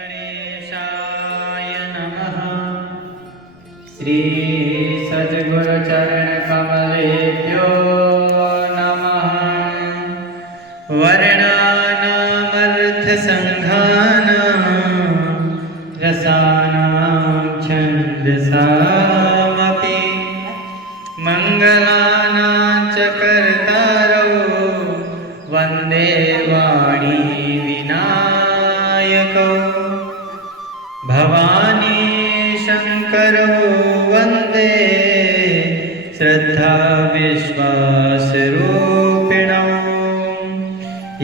गणेशाय नमः। श्री सद्गुरुचरण कमलेभ्यो नमः। वर्णानामर्थसङ्घानां रसानां छन्दसामपि मङ्गलानां च कर्तारौ वन्दे वाणी विनायकौ। भवानी शङ्करौ वन्दे श्रद्धा विश्वासरूपिणौ।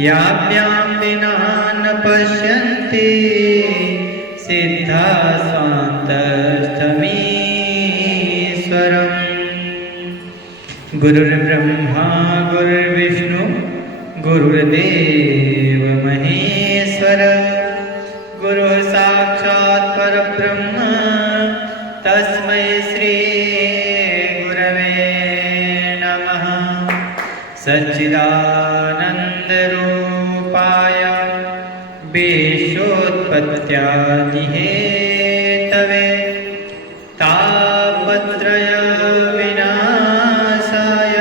याभ्यां विना न पश्यन्ति सिद्धा स्वान्तस्थमीश्वरम्। गुरुर्ब्रह्मा गुरुर्विष्णु गुरुर्देव महेश्वर। गुरुः साक्षात् परब्रह्म तस्मै श्री गुरवे नमः। सच्चिदानन्दरूपाय विश्वोत्पत्त्यादिहेतवे तापत्रय विनाशाय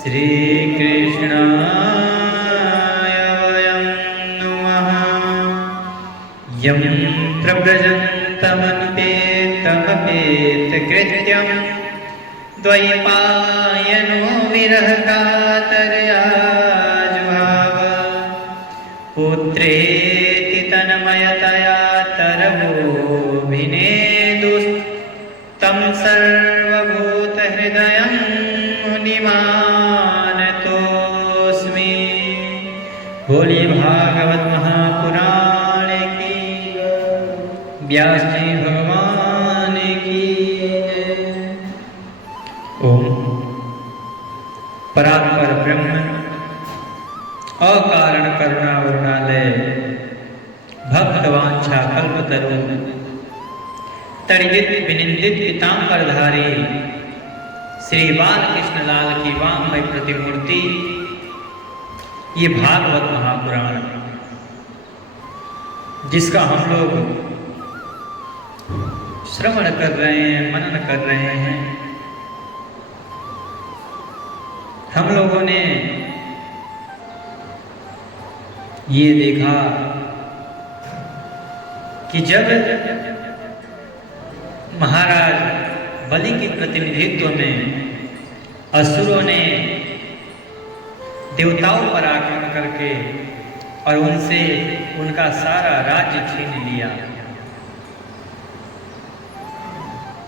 श्रीकृष्णाय वयं नुमः। यं प्रव्रजन्तमनुपेतमपेतकृत्यं द्वैपायनो विरहकातरया जुहाव। पुत्रेति तन्मयतया तरवोऽभिनेदुस्तं सर्वभूतहृदयं मुनिमानतोऽस्मि। बोलिए भागवत महापुराण की, व्यास जी भगवान की। ओम परात्पर ब्रह्म अकारण करुणा वरुणालय भक्तवांछा कल्पतरु तड़िदित विनिंदित पीतांबरधारी श्री बालकृष्ण लाल की वांगमय प्रतिमूर्ति, ये भागवत महापुराण जिसका हम लोग श्रवण कर रहे हैं, मनन कर रहे हैं। हम लोगों ने ये देखा कि जब महाराज बलि के प्रतिनिधित्व में असुरों ने देवताओं पर आक्रमण करके और उनसे उनका सारा राज्य छीन लिया,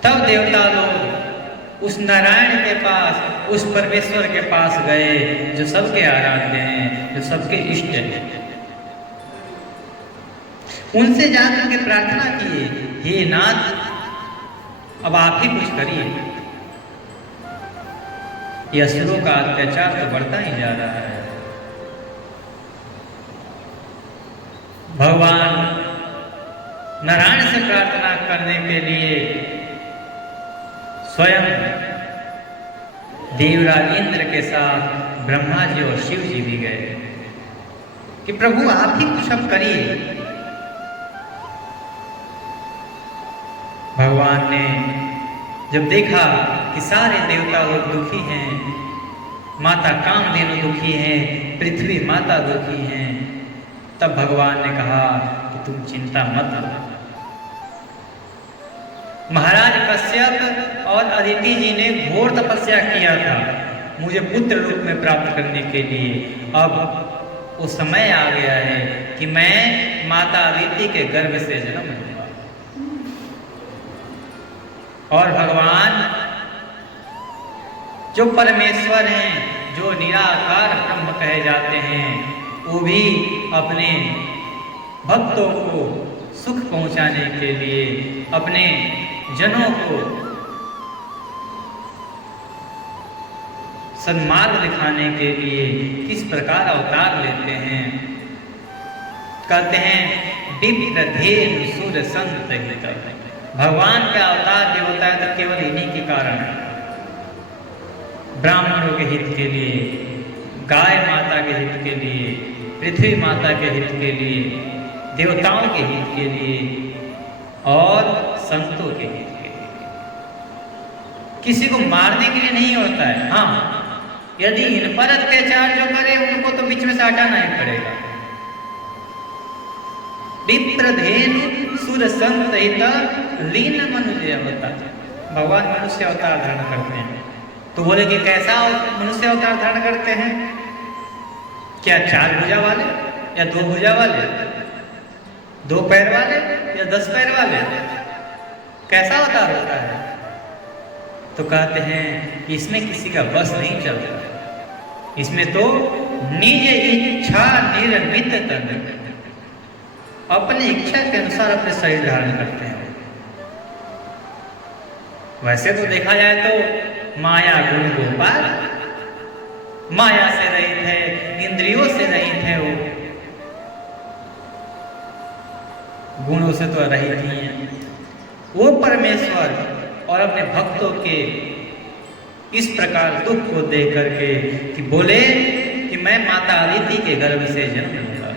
तब देवता लोग उस नारायण के पास, उस परमेश्वर के पास गए जो सबके आराध्य हैं, जो सबके इष्ट हैं। उनसे जाकर के प्रार्थना किए, हे नाथ अब आप ही कुछ करिए, ये असुरों का अत्याचार तो बढ़ता ही जा रहा है। भगवान नारायण से प्रार्थना करने के लिए स्वयं देवराज इंद्र के साथ ब्रह्मा जी और शिव जी भी गए कि प्रभु आप ही कुछ अब करिए। भगवान ने जब देखा कि सारे देवता लोग दुखी हैं, माता कामधेनु दुखी हैं, पृथ्वी माता दुखी हैं, तब भगवान ने कहा कि तुम चिंता मत करो। महाराज कश्यप और अदिति जी ने घोर तपस्या किया था मुझे पुत्र रूप में प्राप्त करने के लिए। अब वो समय आ गया है कि मैं माता अदिति के गर्भ से जन्म लूंगा। और भगवान जो परमेश्वर हैं, जो निराकार ब्रह्म कहे जाते हैं, वो भी अपने भक्तों को सुख पहुंचाने के लिए, अपने जनों को सन्मार्ग दिखाने के लिए किस प्रकार अवतार लेते हैं। कहते हैं दिव्यधेनु सुर संत हित। भगवान का अवतार जो होता है तो केवल इन्हीं के कारण, ब्राह्मणों के हित के लिए, गाय माता के हित के लिए, पृथ्वी माता के हित के लिए देवताओं के हित के लिए और संतों के हित के लिए। किसी को मारने के लिए नहीं होता है। हाँ, यदि इन पर अत्याचार जो करे उनको तो बीच में से हटाना ही पड़ेगा। विप्रधेनु सुर संहित लीन मनुष्य अवतार, भगवान मनुष्य अवतार धारण करते हैं। तो बोले कि कैसा मनुष्य अवतार धारण करते हैं? क्या 4 भुजा वाले या 2 भुजा वाले, 2 पैर वाले या 10 पैर वाले? कैसा अवतार होता है? तो कहते हैं कि इसमें किसी का बस नहीं चलता, इसमें तो निज इच्छा निर्मित तन, अपनी इच्छा के अनुसार अपने शरीर धारण करते हैं। वैसे तो देखा जाए तो माया गुण गोपाल, माया से रहित है, इंद्रियों से रहित है, वो गुणों से तो रहित ही है। वो परमेश्वर और अपने भक्तों के इस प्रकार दुख को देख करके कि बोले कि मैं माता अदिति के गर्भ से जन्म लूंगा।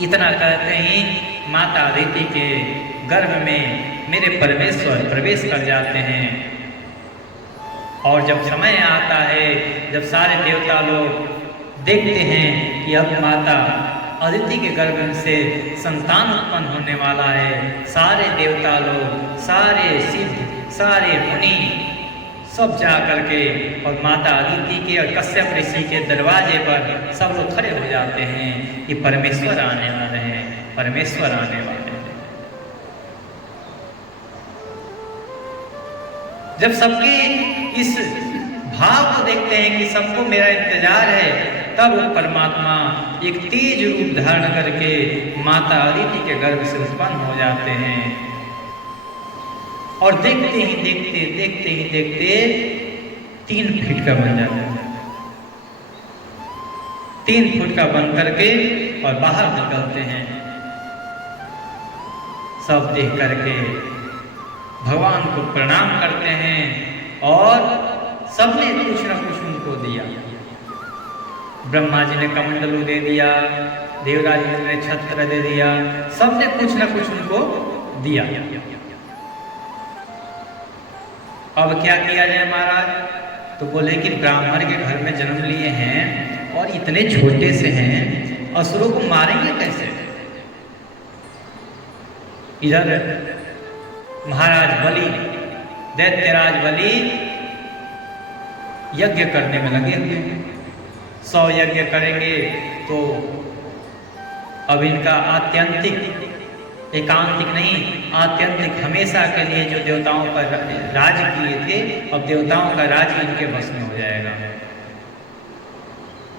इतना कहते ही माता अदिति के गर्भ में मेरे परमेश्वर प्रवेश कर जाते हैं। और जब समय आता है, जब सारे देवता लोग देखते हैं कि अब माता अदिति के गर्भ से संतान उत्पन्न होने वाला है, सारे देवता लोग, सारे सिद्ध, सारे मुनि सब जा करके और माता अदिति के और कश्यप ऋषि के दरवाजे पर सब लोग खड़े हो जाते हैं कि परमेश्वर आने वाले हैं, परमेश्वर आने वाले हैं। जब सबके इस भाव को देखते हैं कि सबको मेरा इंतजार है, तब वो परमात्मा एक तेज रूप धारण करके माता अदिति के गर्भ से उत्पन्न हो जाते हैं। और देखते ही देखते 3 फीट का बन जाता है। 3 फुट का बन करके और बाहर निकलते हैं। सब देख करके भगवान को प्रणाम करते हैं और सबने कुछ न कुछ उनको दिया। ब्रह्मा जी ने कमंडलू दे दिया, देवराज ने छत्र दे दिया, सबने कुछ न कुछ उनको दिया। अब क्या किया जाए महाराज? तो बोले कि ब्राह्मण के घर में जन्म लिए हैं और इतने छोटे से हैं, असुरों को मारेंगे कैसे? इधर महाराज बलि, दैत्यराज बलि यज्ञ करने में लगे हुए हैं। 100 यज्ञ करेंगे तो अब इनका आत्यंतिक, एकांतिक नहीं, आत्यंतिक हमेशा के लिए जो देवताओं पर राज किए थे, अब देवताओं का राज इनके बस में हो जाएगा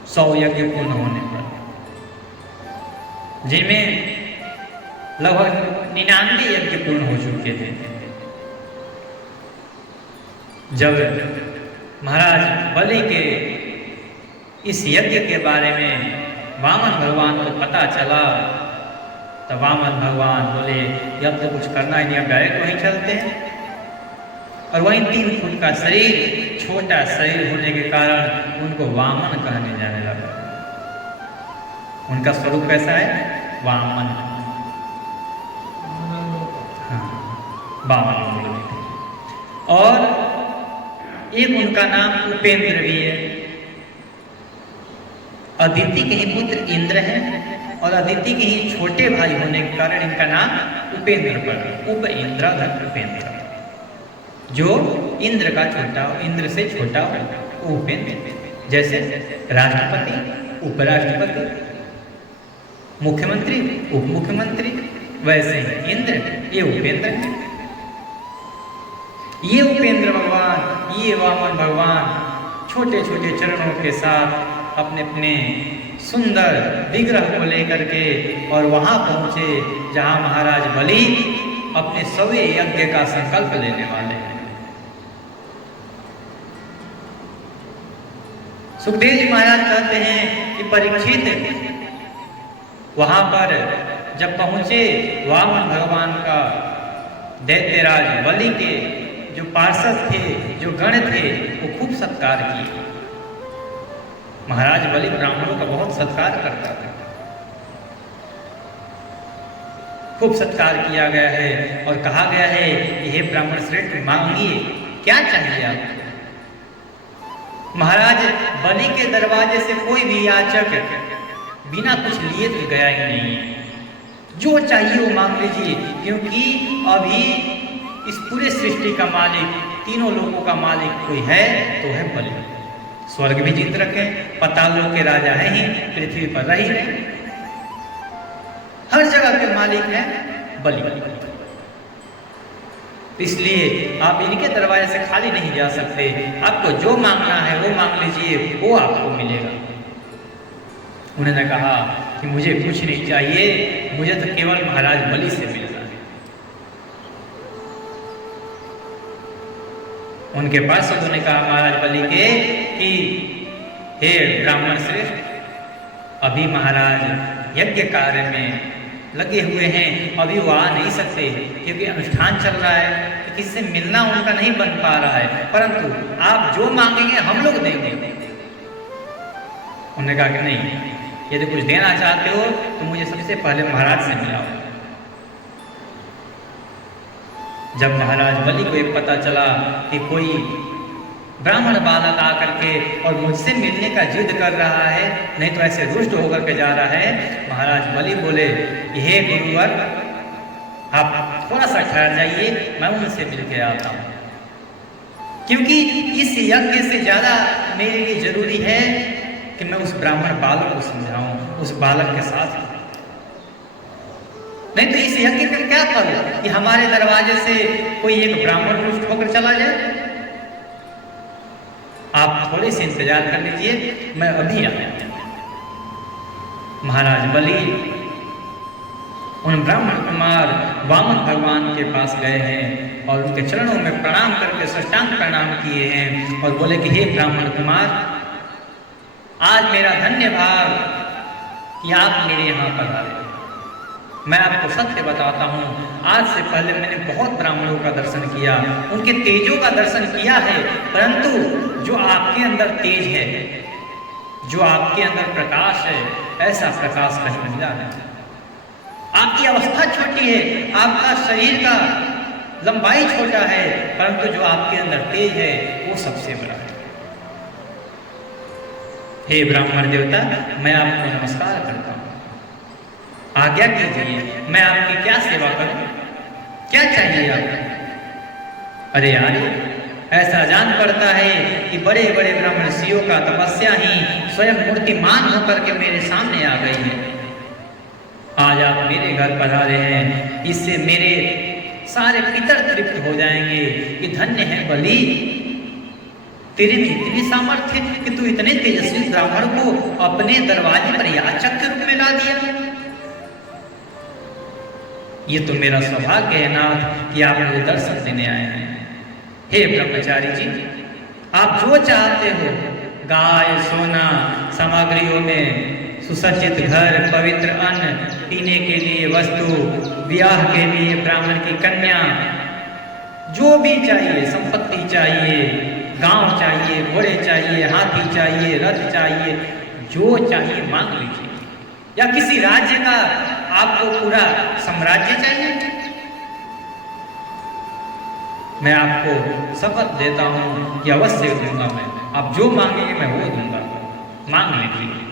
100 यज्ञ पूर्ण होने पर, जिनमें लगभग 99 यज्ञ पूर्ण हो चुके थे। जब महाराज बलि के इस यज्ञ के बारे में वामन भगवान को पता चला, तब वामन भगवान बोले अब तो कुछ करना ही नहीं, अब डायरेक्ट वहीं चलते हैं। और वहीं 3 फुट का शरीर, छोटा शरीर होने के कारण उनको वामन कहने जाने लगा। उनका स्वरूप कैसा है? वामन, बावन मूल में थे। और एक उनका नाम उपेंद्र भी है। अदिति के ही पुत्र इंद्र हैं और अदिति के ही छोटे भाई होने के कारण इनका नाम उपेंद्र पड़ा। उप इंद्रधर उपेंद्र, जो इंद्र का छोटा हो, इंद्र से छोटा हो, उपेंद्र। जैसे राष्ट्रपति, उपराष्ट्रपति, मुख्यमंत्री, उप मुख्यमंत्री, वैसे ही इंद्र, ये उपेंद्र है। ये उपेंद्र भगवान, ये वामन भगवान छोटे छोटे चरणों के साथ अपने अपने सुंदर विग्रह को लेकर के और वहां पहुंचे जहां महाराज बलि अपने 100 यज्ञ का संकल्प लेने वाले हैं। सुखदेव जी महाराज कहते हैं कि परीक्षित वहां पर जब पहुंचे, वामन भगवान का दैत्यराज बलि के जो पार्षद थे, जो गण थे, वो खूब सत्कार किए। महाराज बलि ब्राह्मणों का बहुत सत्कार करता था। खूब सत्कार किया गया है और कहा गया है कि हे ब्राह्मण श्रेष्ठ, मांगिए, क्या चाहिए आपको। महाराज बलि के दरवाजे से कोई भी याचक बिना कुछ लिए तो गया ही नहीं है। जो चाहिए वो मांग लीजिए, क्योंकि अभी इस पूरे सृष्टि का मालिक, तीनों लोगों का मालिक कोई है तो है बलि। स्वर्ग भी जीत रखे, पाताल लोक के राजा हैं ही, पृथ्वी पर रह ही रहे, हर जगह के मालिक है बलि। इसलिए आप इनके दरवाजे से खाली नहीं जा सकते। आपको जो मांगना है वो मांग लीजिए, वो आपको मिलेगा। उन्होंने कहा कि मुझे कुछ नहीं चाहिए, मुझे तो केवल महाराज बलि से मिलना है। उनके पास उन्होंने कहा महाराज बलि के कि हे ब्राह्मण श्रेष्ठ, अभी महाराज यज्ञ कार्य में लगे हुए हैं, अभी वो आ नहीं सकते क्योंकि अनुष्ठान चल रहा है, कि किससे मिलना उनका नहीं बन पा रहा है, परंतु आप जो मांगेंगे हम लोग देंगे। उन्होंने कहा कि नहीं, यदि कुछ देना चाहते हो तो मुझे सबसे पहले महाराज से मिलाओ। जब महाराज बलि को एक पता चला कि कोई ब्राह्मण बालक आकर के और मुझसे मिलने का जिद कर रहा है, नहीं तो ऐसे रुष्ट होकर के जा रहा है, महाराज बलि बोले, हे गुरुवर, आप थोड़ा सा ठहर जाइए, मैं उनसे मिल के आता हूँ। क्योंकि इस यज्ञ से ज्यादा मेरे लिए जरूरी है कि मैं उस ब्राह्मण बालक को समझाऊं, उस बालक के साथ। नहीं तो इस यज्ञ का क्या करूं कि हमारे दरवाजे से कोई एक ब्राह्मण रुष्ट होकर चला जाए। आप थोड़े से इंतजार कर लीजिए, मैं अभी आया। महाराज बलि उन ब्राह्मण कुमार वामन भगवान के पास गए हैं और उनके चरणों में प्रणाम करके साष्टांग प्रणाम किए हैं और बोले कि हे ब्राह्मण कुमार, आज मेरा धन्य भाग कि आप मेरे यहाँ पर आए। मैं आपको सत्य बताता हूँ, आज से पहले मैंने बहुत ब्राह्मणों का दर्शन किया, उनके तेजों का दर्शन किया है, परंतु जो आपके अंदर तेज है, जो आपके अंदर प्रकाश है, ऐसा प्रकाश कहीं मिला नहीं। आपकी अवस्था छोटी है, आपका शरीर का लंबाई छोटा है, परंतु जो आपके अंदर तेज है वो सबसे बड़ा है। हे ब्राह्मण देवता, मैं आपको नमस्कार करता हूँ, आज्ञा कीजिए, मैं आपकी क्या सेवा करूं, क्या चाहिए आपको। अरे यार, ऐसा जान पड़ता है कि बड़े बड़े ब्राह्मण ऋषियों का तपस्या ही स्वयं मूर्तिमान होकर के मेरे सामने आ गई है। आज आप मेरे घर पधारे हैं, इससे मेरे सारे पितर तृप्त हो जाएंगे कि धन्य है बलि, तेरे में इतनी सामर्थ्य कि तू इतने तेजस्वी ब्राह्मण को अपने दरवाजे पर याचक के रूप में ला दिया। ये तो मेरा सौभाग्य है नाथ कि आप मुझे दर्शन देने आए हैं। हे ब्रह्मचारी जी, आप जो चाहते हो, गाय, सोना, सामग्रियों में सुसज्जित घर, पवित्र अन्न, पीने के लिए वस्तु, विवाह के लिए ब्राह्मण की कन्या, जो भी चाहिए, संपत्ति चाहिए, गांव चाहिए, घोड़े चाहिए, हाथी चाहिए, रथ चाहिए, जो चाहिए मांग लीजिए। या किसी राज्य का आपको पूरा साम्राज्य चाहिए, मैं आपको शपथ देता हूं कि अवश्य दूंगा। मैं आप जो मांगेंगे मैं वो दूंगा, मांग लीजिए।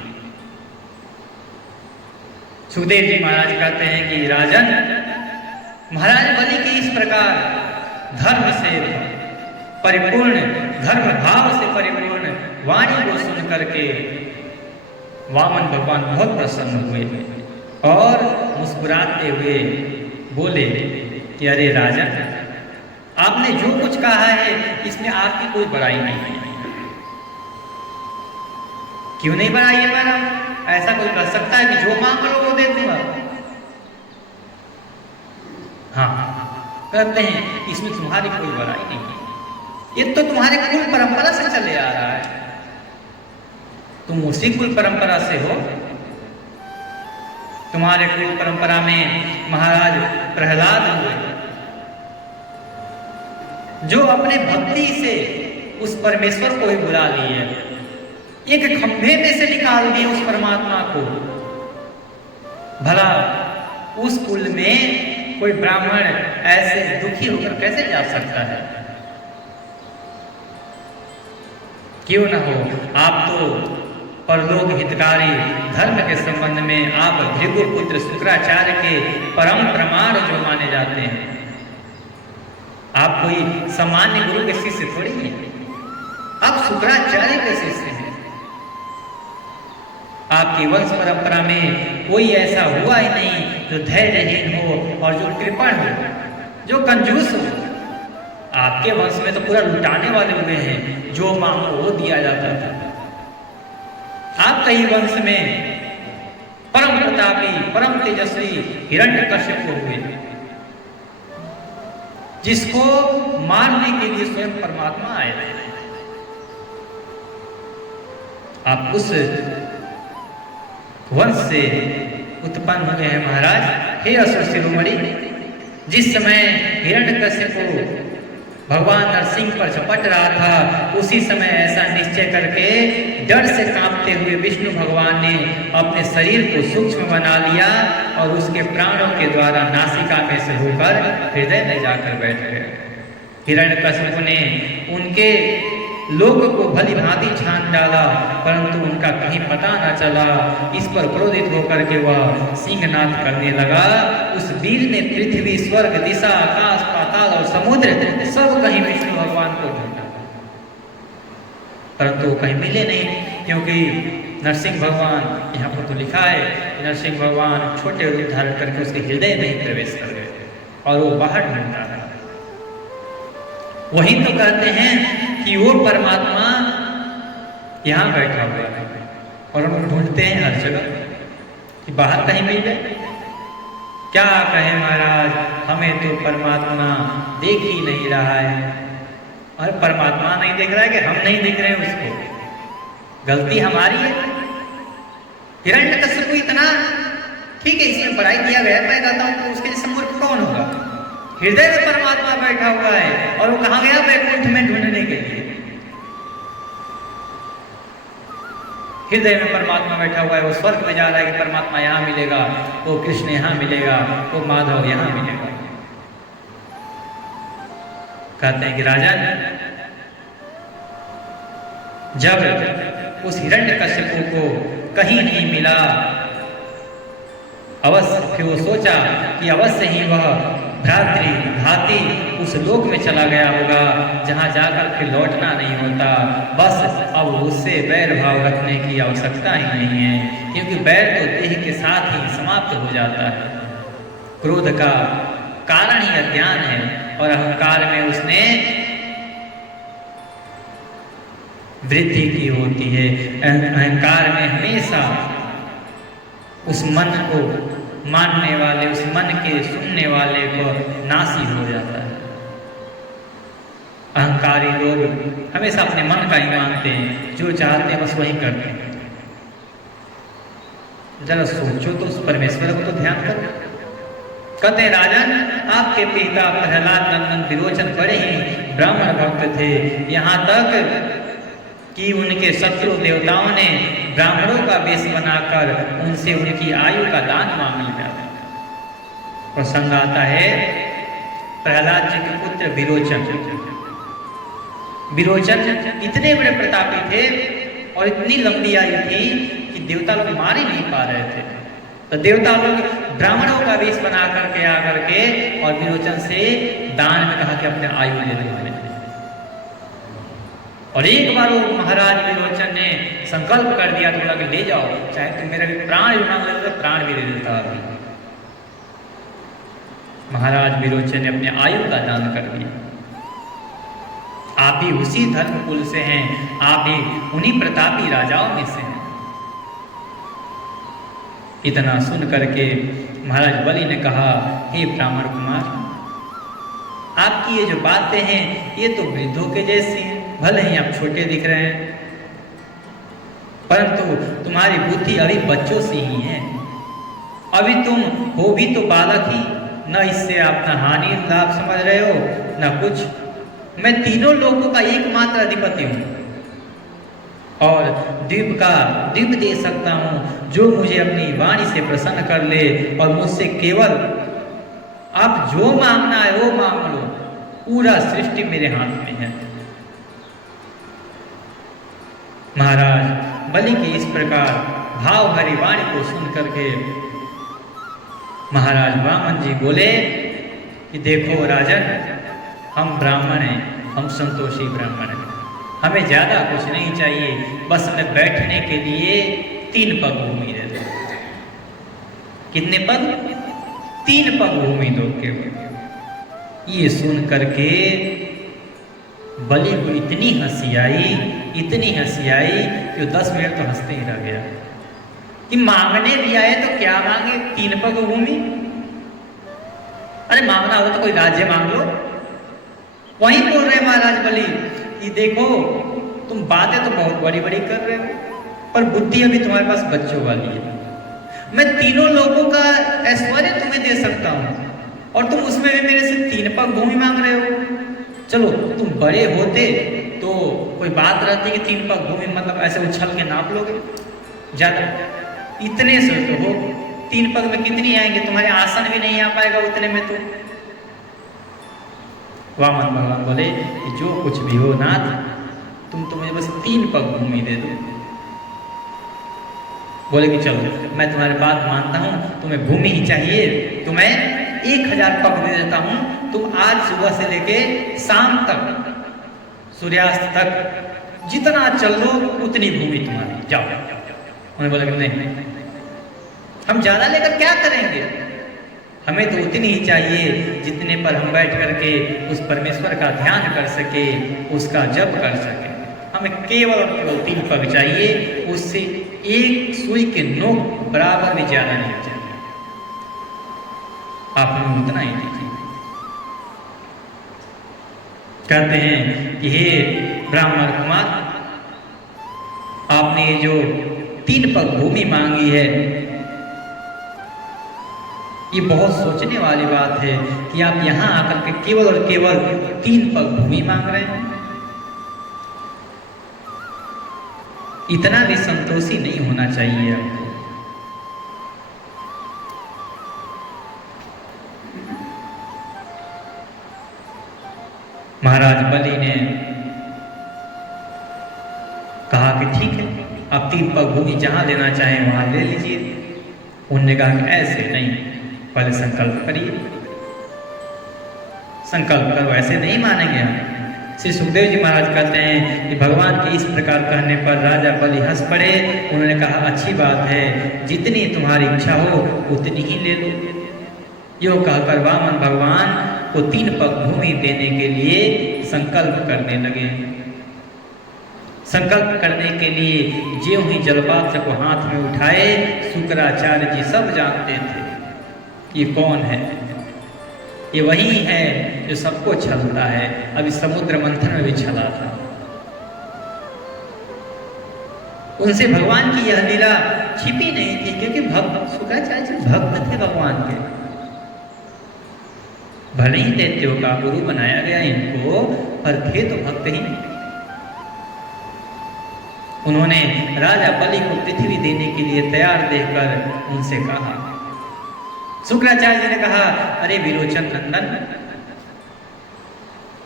सुखदेव जी महाराज कहते हैं कि राजन, महाराज बलि की इस प्रकार धर्म से परिपूर्ण, धर्म भाव से परिपूर्ण वाणी को सुन करके वामन भगवान बहुत प्रसन्न हुए और मुस्कुराते हुए बोले कि अरे राजन, आपने जो कुछ कहा है इसमें आपकी कोई बड़ाई नहीं है। क्यों नहीं बड़ाई है मैडम? ऐसा कोई कर सकता है कि जो मांग लो वो दे दूंगा? हाँ, कहते हैं इसमें तुम्हारी कोई बड़ाई नहीं है, ये तो तुम्हारे कुल परंपरा से चले आ रहा है, तुम उसी कुल परंपरा से हो। तुम्हारे कुल परंपरा में महाराज प्रहलाद हुए, जो अपने भक्ति से उस परमेश्वर को ही बुला लिए, एक खंभे में से निकाल दिए उस परमात्मा को। भला उस कुल में कोई ब्राह्मण ऐसे दुखी होकर कैसे जा सकता है? क्यों न हो, आप तो परलोक हितकारी धर्म के संबंध में आप भृगुपुत्र शुक्राचार्य के परम प्रमाण जो माने जाते हैं। आप कोई सामान्य गुरु के शिष्य थोड़ी हैं, आप शुक्राचार्य के शिष्य हैं। आपकी वंश परंपरा में कोई ऐसा हुआ ही नहीं जो धैर्यहीन हो और जो कृपण हो, जो कंजूस हो। आपके वंश में तो पूरा लुटाने वाले हुए हैं, जो मांगो वो दिया जाता था। आपका ही वंश में परम प्रतापी परम तेजस्वी हिरण्यकश्यप हुए, जिसको मारने के लिए स्वयं परमात्मा आए थे। आप उस वंश से उत्पन्न हुए हैं महाराज। हे असुर शिरोमणि, जिस समय हिरण्यकश्यप भगवान नरसिंह पर झपट रहा था, उसी समय ऐसा निश्चय करके डर से कांपते हुए विष्णु भगवान ने अपने शरीर को सूक्ष्म बना लिया और उसके प्राणों के द्वारा नासिका में से होकर हृदय में जाकर बैठ गए। हिरण्यकश्यप ने उनके लोक को भली भांति छान डाला, परंतु उनका कहीं पता न चला। इस पर क्रोधित होकर के वह सिंहनाद करने लगा। उस वीर ने पृथ्वी, स्वर्ग, दिशा, आकाश, पाताल और समुद्र सब कहीं विष्णु भगवान को ढूंढा, परंतु कहीं मिले नहीं, क्योंकि नरसिंह भगवान, यहाँ पर तो लिखा है, नरसिंह भगवान छोटे रूप धारण करके उसके हृदय में ही प्रवेश कर गए और वो बाहर ढूंढता रहा। वही तो कहते हैं कि वो परमात्मा यहाँ बैठा हुआ है और हम ढूंढते हैं हर जगह कि बाहर कहीं मिल जाए। क्या कहे महाराज, हमें तो परमात्मा देख ही नहीं रहा है। और परमात्मा नहीं देख रहा है कि हम नहीं देख रहे हैं उसको? गलती हमारी है। हिरण्यकश्यप को इतना ठीक है, इसमें बड़ाई दिया गया, मैं कहता हूँ तो उसके जैसे मूर्ख कौन होगा? हृदय में परमात्मा बैठा हुआ है और वो कहाँ गया? वैकुंठ में ढूंढने के लिए। हृदय में परमात्मा बैठा हुआ है, वो स्वर्ग में जा रहा है कि परमात्मा यहाँ मिलेगा, वो कृष्ण यहाँ मिलेगा, वो माधव यहाँ मिलेगा। कहते हैं कि राजन, जब उस हिरण्यकश्यप को कहीं नहीं मिला, अवश्य फिर वो सोचा कि अवश्य ही वह भ्रातृ भाती उस लोक में चला गया होगा जहाँ जाकर फिर लौटना नहीं होता। बस अब उससे बैर भाव रखने की आवश्यकता ही नहीं है, क्योंकि बैर तो देह के साथ ही समाप्त हो जाता है। क्रोध का कारण ही अज्ञान है और अहंकार में उसने वृद्धि की होती है। अहंकार में हमेशा उस मन को मानने वाले, उस मन के सुनने वाले को नासी हो जाता है। अहंकारी लोग हमेशा अपने मन का ही मानते हैं, जो चाहते हैं बस वही करते हैं। जरा सोचो तो उस परमेश्वर को तो ध्यान करो। कहते हैं राजन, आपके पिता प्रहलाद नंदन विरोचन बड़े ही ब्राह्मण भक्त थे, यहाँ तक कि उनके शत्रु देवताओं ने ब्राह्मणों का वेश बनाकर उनसे उनकी आयु का दान मांग लिया। प्रसंग आता है प्रहलाद जी के पुत्र विरोचन। विरोचन इतने बड़े प्रतापी थे और इतनी लंबी आयु थी कि देवता लोग मार ही नहीं पा रहे थे। तो देवता लोग ब्राह्मणों का वेश बना करके आकर के और विरोचन से दान में कहा कि अपने आयु ले लो। और एक बार वो महाराज विरोचन ने संकल्प कर दिया, तो बोला कि ले जाओ, चाहे तुम मेरा भी प्राण भी मांग लेते तो प्राण भी दे देता। अभी महाराज विरोचन ने अपने आयु का दान कर दिया। आप भी उसी धर्म कुल से हैं, आप भी उन्हीं प्रतापी राजाओं में से हैं। इतना सुन करके महाराज बलि ने कहा, हे ब्राह्मण कुमार, आपकी ये जो बातें हैं ये तो वृद्धों के जैसी हैं। भले ही आप छोटे दिख रहे हैं, परंतु तुम्हारी बुद्धि अभी बच्चों सी ही है। अभी तुम हो भी तो बालक ही, न इससे आप न हानि लाभ समझ रहे हो न कुछ। मैं तीनों लोगों का एकमात्र अधिपति हूँ। और द्वीप दे सकता हूँ जो मुझे अपनी वाणी से प्रसन्न कर ले, और मुझसे केवल आप जो मांगना है वो मांग लो, पूरा सृष्टि मेरे हाथ में है। महाराज बलि की इस प्रकार भाव भरी वाणी को सुन करके महाराज वामन जी बोले कि देखो राजन, हम ब्राह्मण हैं, हम संतोषी ब्राह्मण हैं, हमें ज्यादा कुछ नहीं चाहिए, बस हमें बैठने के लिए 3 पग भूमि दे दो। कितने पग? 3 पग भूमि दो केवल। ये सुन करके बलि को इतनी हंसी आई कि वो 10 मिनट तो हंसते ही रह गया कि मांगने भी आए तो क्या मांगे, 3 पग भूमि। अरे मांगना हो तो कोई राज्य मांग लो। वही बोल रहे महाराज बलि कि देखो तुम बातें तो बहुत बड़ी बड़ी कर रहे हो, पर बुद्धि अभी तुम्हारे पास बच्चों वाली है। मैं तीनों लोगों का ऐश्वर्य तुम्हें दे सकता हूँ, और तुम उसमें भी मेरे से 3 पग भूमि मांग रहे हो। चलो तुम बड़े होते तो कोई बात रहती कि 3 पग भूमि मतलब ऐसे उछल के नाप लोगे, ज्यादा इतने से तो हो, 3 पग में कितनी आएंगे, तुम्हारे आसन भी नहीं आ पाएगा उतने में। तो वामन भगवान बोले कि जो कुछ भी हो नाथ, तुम तो मुझे बस 3 पग भूमि दे दो। बोले कि चलो मैं तुम्हारी बात मानता हूँ, तुम्हें भूमि ही चाहिए तो मैं 1000 पग दे देता हूँ। तुम आज सुबह से लेके शाम तक, सूर्यास्त तक जितना चल लो उतनी भूमि तुम्हारी, जाओ। उन्होंने बोला कि नहीं, हम ज्यादा लेकर क्या करेंगे, हमें तो उतनी ही चाहिए जितने पर हम बैठ करके उस परमेश्वर का ध्यान कर सके, उसका जप कर सके। हमें केवल और केवल 3 पग चाहिए, उससे 1 सुई के नोक बराबर भी ज्यादा नहीं चाहिए। आप हमें उतना ही दीजिए। कहते हैं कि हे ब्राह्मण कुमार, आपने जो 3 पग भूमि मांगी है, ये बहुत सोचने वाली बात है कि आप यहां आकर के केवल और केवल 3 पग भूमि मांग रहे हैं। इतना भी संतोषी नहीं होना चाहिए आपको। महाराज बलि ने कहा कि ठीक है, आप 3 पग भूमि जहां लेना चाहें वहां ले लीजिए। उन्होंने कहा कि ऐसे नहीं, पहले संकल्प करिए। संकल्प करो, ऐसे नहीं मानेंगे हम। श्री सुखदेव जी महाराज कहते हैं कि भगवान के इस प्रकार कहने पर राजा बलि हंस पड़े। उन्होंने कहा अच्छी बात है, जितनी तुम्हारी इच्छा हो उतनी ही ले लो। यो कहकर वामन भगवान को 3 पग भूमि देने के लिए संकल्प करने लगे। संकल्प करने के लिए ज्यों ही जलपात्र को हाथ में उठाए, शुक्राचार्य जी सब जानते थे ये कौन है। ये वही है जो सबको छलता है। अभी समुद्र मंथन में भी छला था। उनसे भगवान की यह लीला छिपी नहीं थी, क्योंकि भक्त शुक्राचार्य जी भक्त थे भगवान के। भले ही दैत्यों का गुरु बनाया गया इनको, पर थे तो भक्त ही। उन्होंने राजा बलि को पृथ्वी देने के लिए तैयार देखकर उनसे कहा, शुक्राचार्य जी ने कहा, अरे विरोचन नंदन,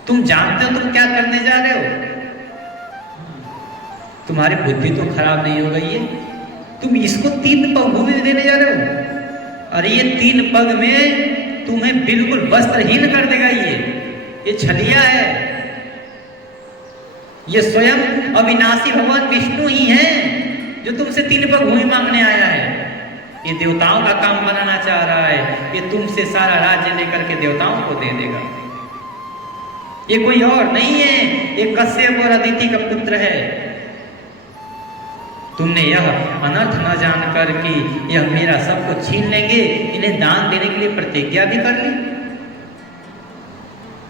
तुम जानते हो तुम क्या करने जा रहे हो? तुम्हारी बुद्धि तो खराब नहीं हो गई है? तुम इसको 3 पग भूमि देने जा रहे हो? अरे ये 3 पग में तुम्हें बिल्कुल वस्त्रहीन कर देगा। ये छलिया है। ये स्वयं अविनाशी भगवान विष्णु ही हैं जो तुमसे 3 पग भूमि मांगने आया है। ये देवताओं का काम बनाना चाह रहा है। ये तुमसे सारा राज्य लेकर के देवताओं को दे देगा। ये कोई और नहीं है, ये कश्यप और अदिति का पुत्र है। तुमने यह अनर्थ न जानकर कि यह मेरा सब कुछ छीन लेंगे, इन्हें दान देने के लिए प्रतिज्ञा भी कर ली।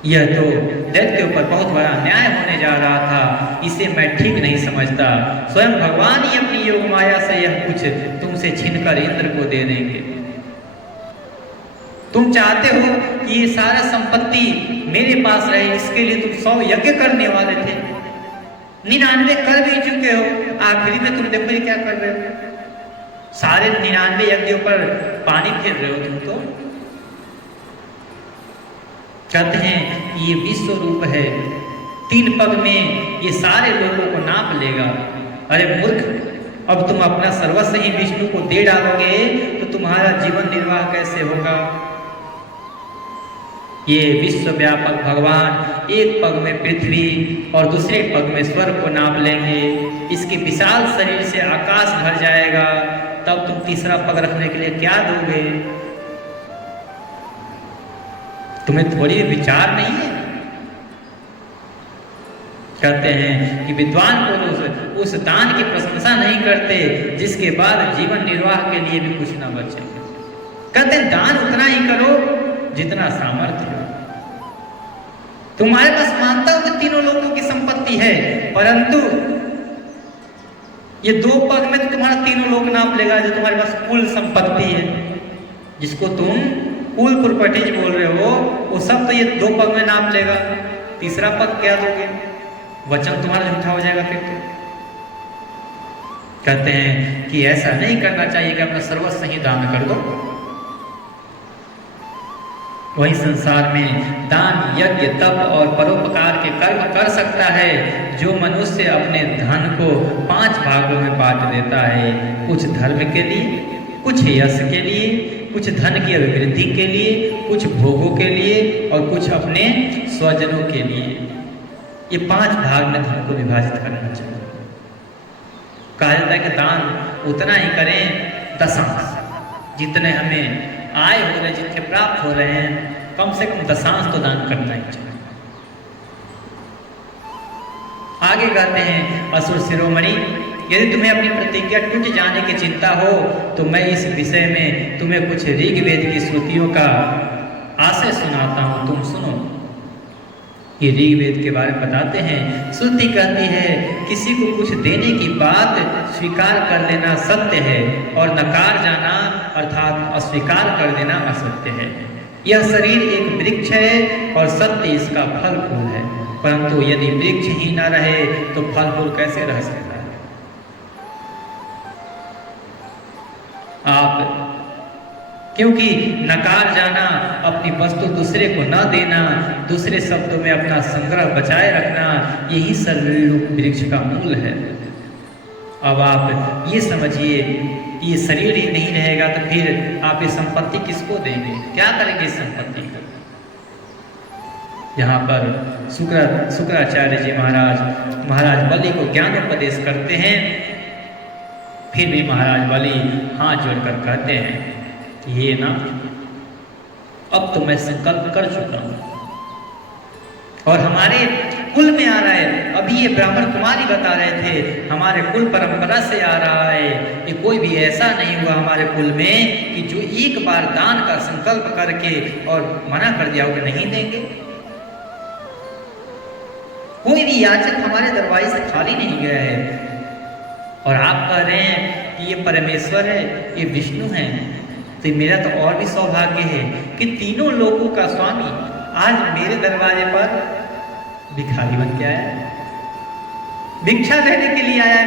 यह तो दैत्यों पर बहुत बड़ा न्याय होने जा रहा था। इसे मैं ठीक नहीं समझता। स्वयं भगवान ही अपनी योग माया से यह कुछ तुमसे छीनकर इंद्र को दे देंगे। तुम चाहते हो कि ये सारा संपत्ति मेरे पास रहे, इसके लिए तुम 100 यज्ञ करने वाले थे। 99 कर भी चुके हो, आखिरी में तुम देखो ये क्या कर रहे हो, सारे 99 यज्ञों पर पानी फेर रहे हो तुम तो। कहते हैं ये विश्व रूप है, 3 पग में ये सारे लोगों को नाप लेगा। अरे मूर्ख, अब तुम अपना सर्वस्व ही विष्णु को दे डालोगे तो तुम्हारा जीवन निर्वाह कैसे होगा। ये विश्वव्यापक भगवान एक पग में पृथ्वी और दूसरे पग में स्वर्ग को नाप लेंगे, इसके विशाल शरीर से आकाश भर जाएगा, तब तुम तीसरा पग रखने के लिए क्या दोगे। तुम्हें थोड़ी विचार नहीं है। कहते हैं कि विद्वान पुरुष उस दान की प्रशंसा नहीं करते जिसके बाद जीवन निर्वाह के लिए भी कुछ ना बचे। कहते हैं दान उतना ही करो जितना सामर्थ्य हो। तुम्हारे पास मानता हूं कि तीनों लोगों की संपत्ति है, परंतु ये 2 पग में तो तुम्हारा तीनों लोग नाप लेगा, जो तुम्हारे पास कुल संपत्ति है, जिसको तुम कुल प्रॉपर्टीज बोल रहे हो, वो सब तो ये 2 पग में नाप लेगा। तीसरा पग क्या दोगे, वचन तुम्हारा झूठा हो जाएगा फिर तो। कहते हैं कि ऐसा नहीं करना चाहिए कि अपना सर्वस्व ही दान कर दो। वही संसार में दान, यज्ञ, तप और परोपकार के कर्म कर सकता है जो मनुष्य अपने धन को 5 भागों में बांट देता है, कुछ धर्म के लिए, कुछ यश के लिए, कुछ धन की अभिवृद्धि के लिए, कुछ भोगों के लिए और कुछ अपने स्वजनों के लिए। ये 5 भाग में धन को विभाजित करना चाहिए। कहा जाता है कि दान उतना ही करें, दशांश, जितने हमें आय हो रहे, जितने प्राप्त हो रहे हैं, कम से कम दशांश तो दान करना ही चाहिए। आगे कहते हैं असुर शिरोमणि, यदि तुम्हें अपनी प्रतिज्ञा टूट जाने की चिंता हो तो मैं इस विषय में तुम्हें कुछ ऋग्वेद की श्रुतियों का आशय सुनाता हूं, तुम सुनो। ये ऋग्वेद के बारे में बताते हैं। श्रुति कहती है किसी को कुछ देने की बात स्वीकार कर लेना सत्य है और नकार जाना अर्थात अस्वीकार कर देना असत्य है। यह शरीर एक वृक्ष है और सत्य इसका फल फूल है, परंतु यदि वृक्ष ही न रहे तो फल फूल कैसे रह सकता है। आप क्योंकि नकार जाना, अपनी वस्तु दूसरे को न देना, दूसरे शब्दों में अपना संग्रह बचाए रखना, यही सर्वरूप वृक्ष का मूल है। अब आप ये समझिए, ये शरीर ही नहीं रहेगा तो फिर आप ये संपत्ति किसको देंगे, क्या करेंगे इस संपत्ति को। यहाँ पर शुक्राचार्य जी महाराज बलि को ज्ञान उपदेश करते हैं, फिर भी महाराज बलि हाथ जोड़कर कहते हैं ये ना, अब तो मैं संकल्प कर चुका हूं और हमारे कुल में आ रहा है। अभी ये ब्राह्मण कुमारी बता रहे थे हमारे कुल परंपरा से आ रहा है, ये कोई भी ऐसा नहीं हुआ हमारे कुल में कि जो एक बार दान का संकल्प करके और मना कर दिया कि नहीं देंगे। कोई भी याचक हमारे दरवाजे से खाली नहीं गया है। और आप कह रहे हैं कि ये परमेश्वर है, ये विष्णु है, तो मेरा तो और भी सौभाग्य है कि तीनों लोगों का स्वामी आज मेरे दरवाजे पर भिखारी बन के आया, भिक्षा लेने के लिए आया है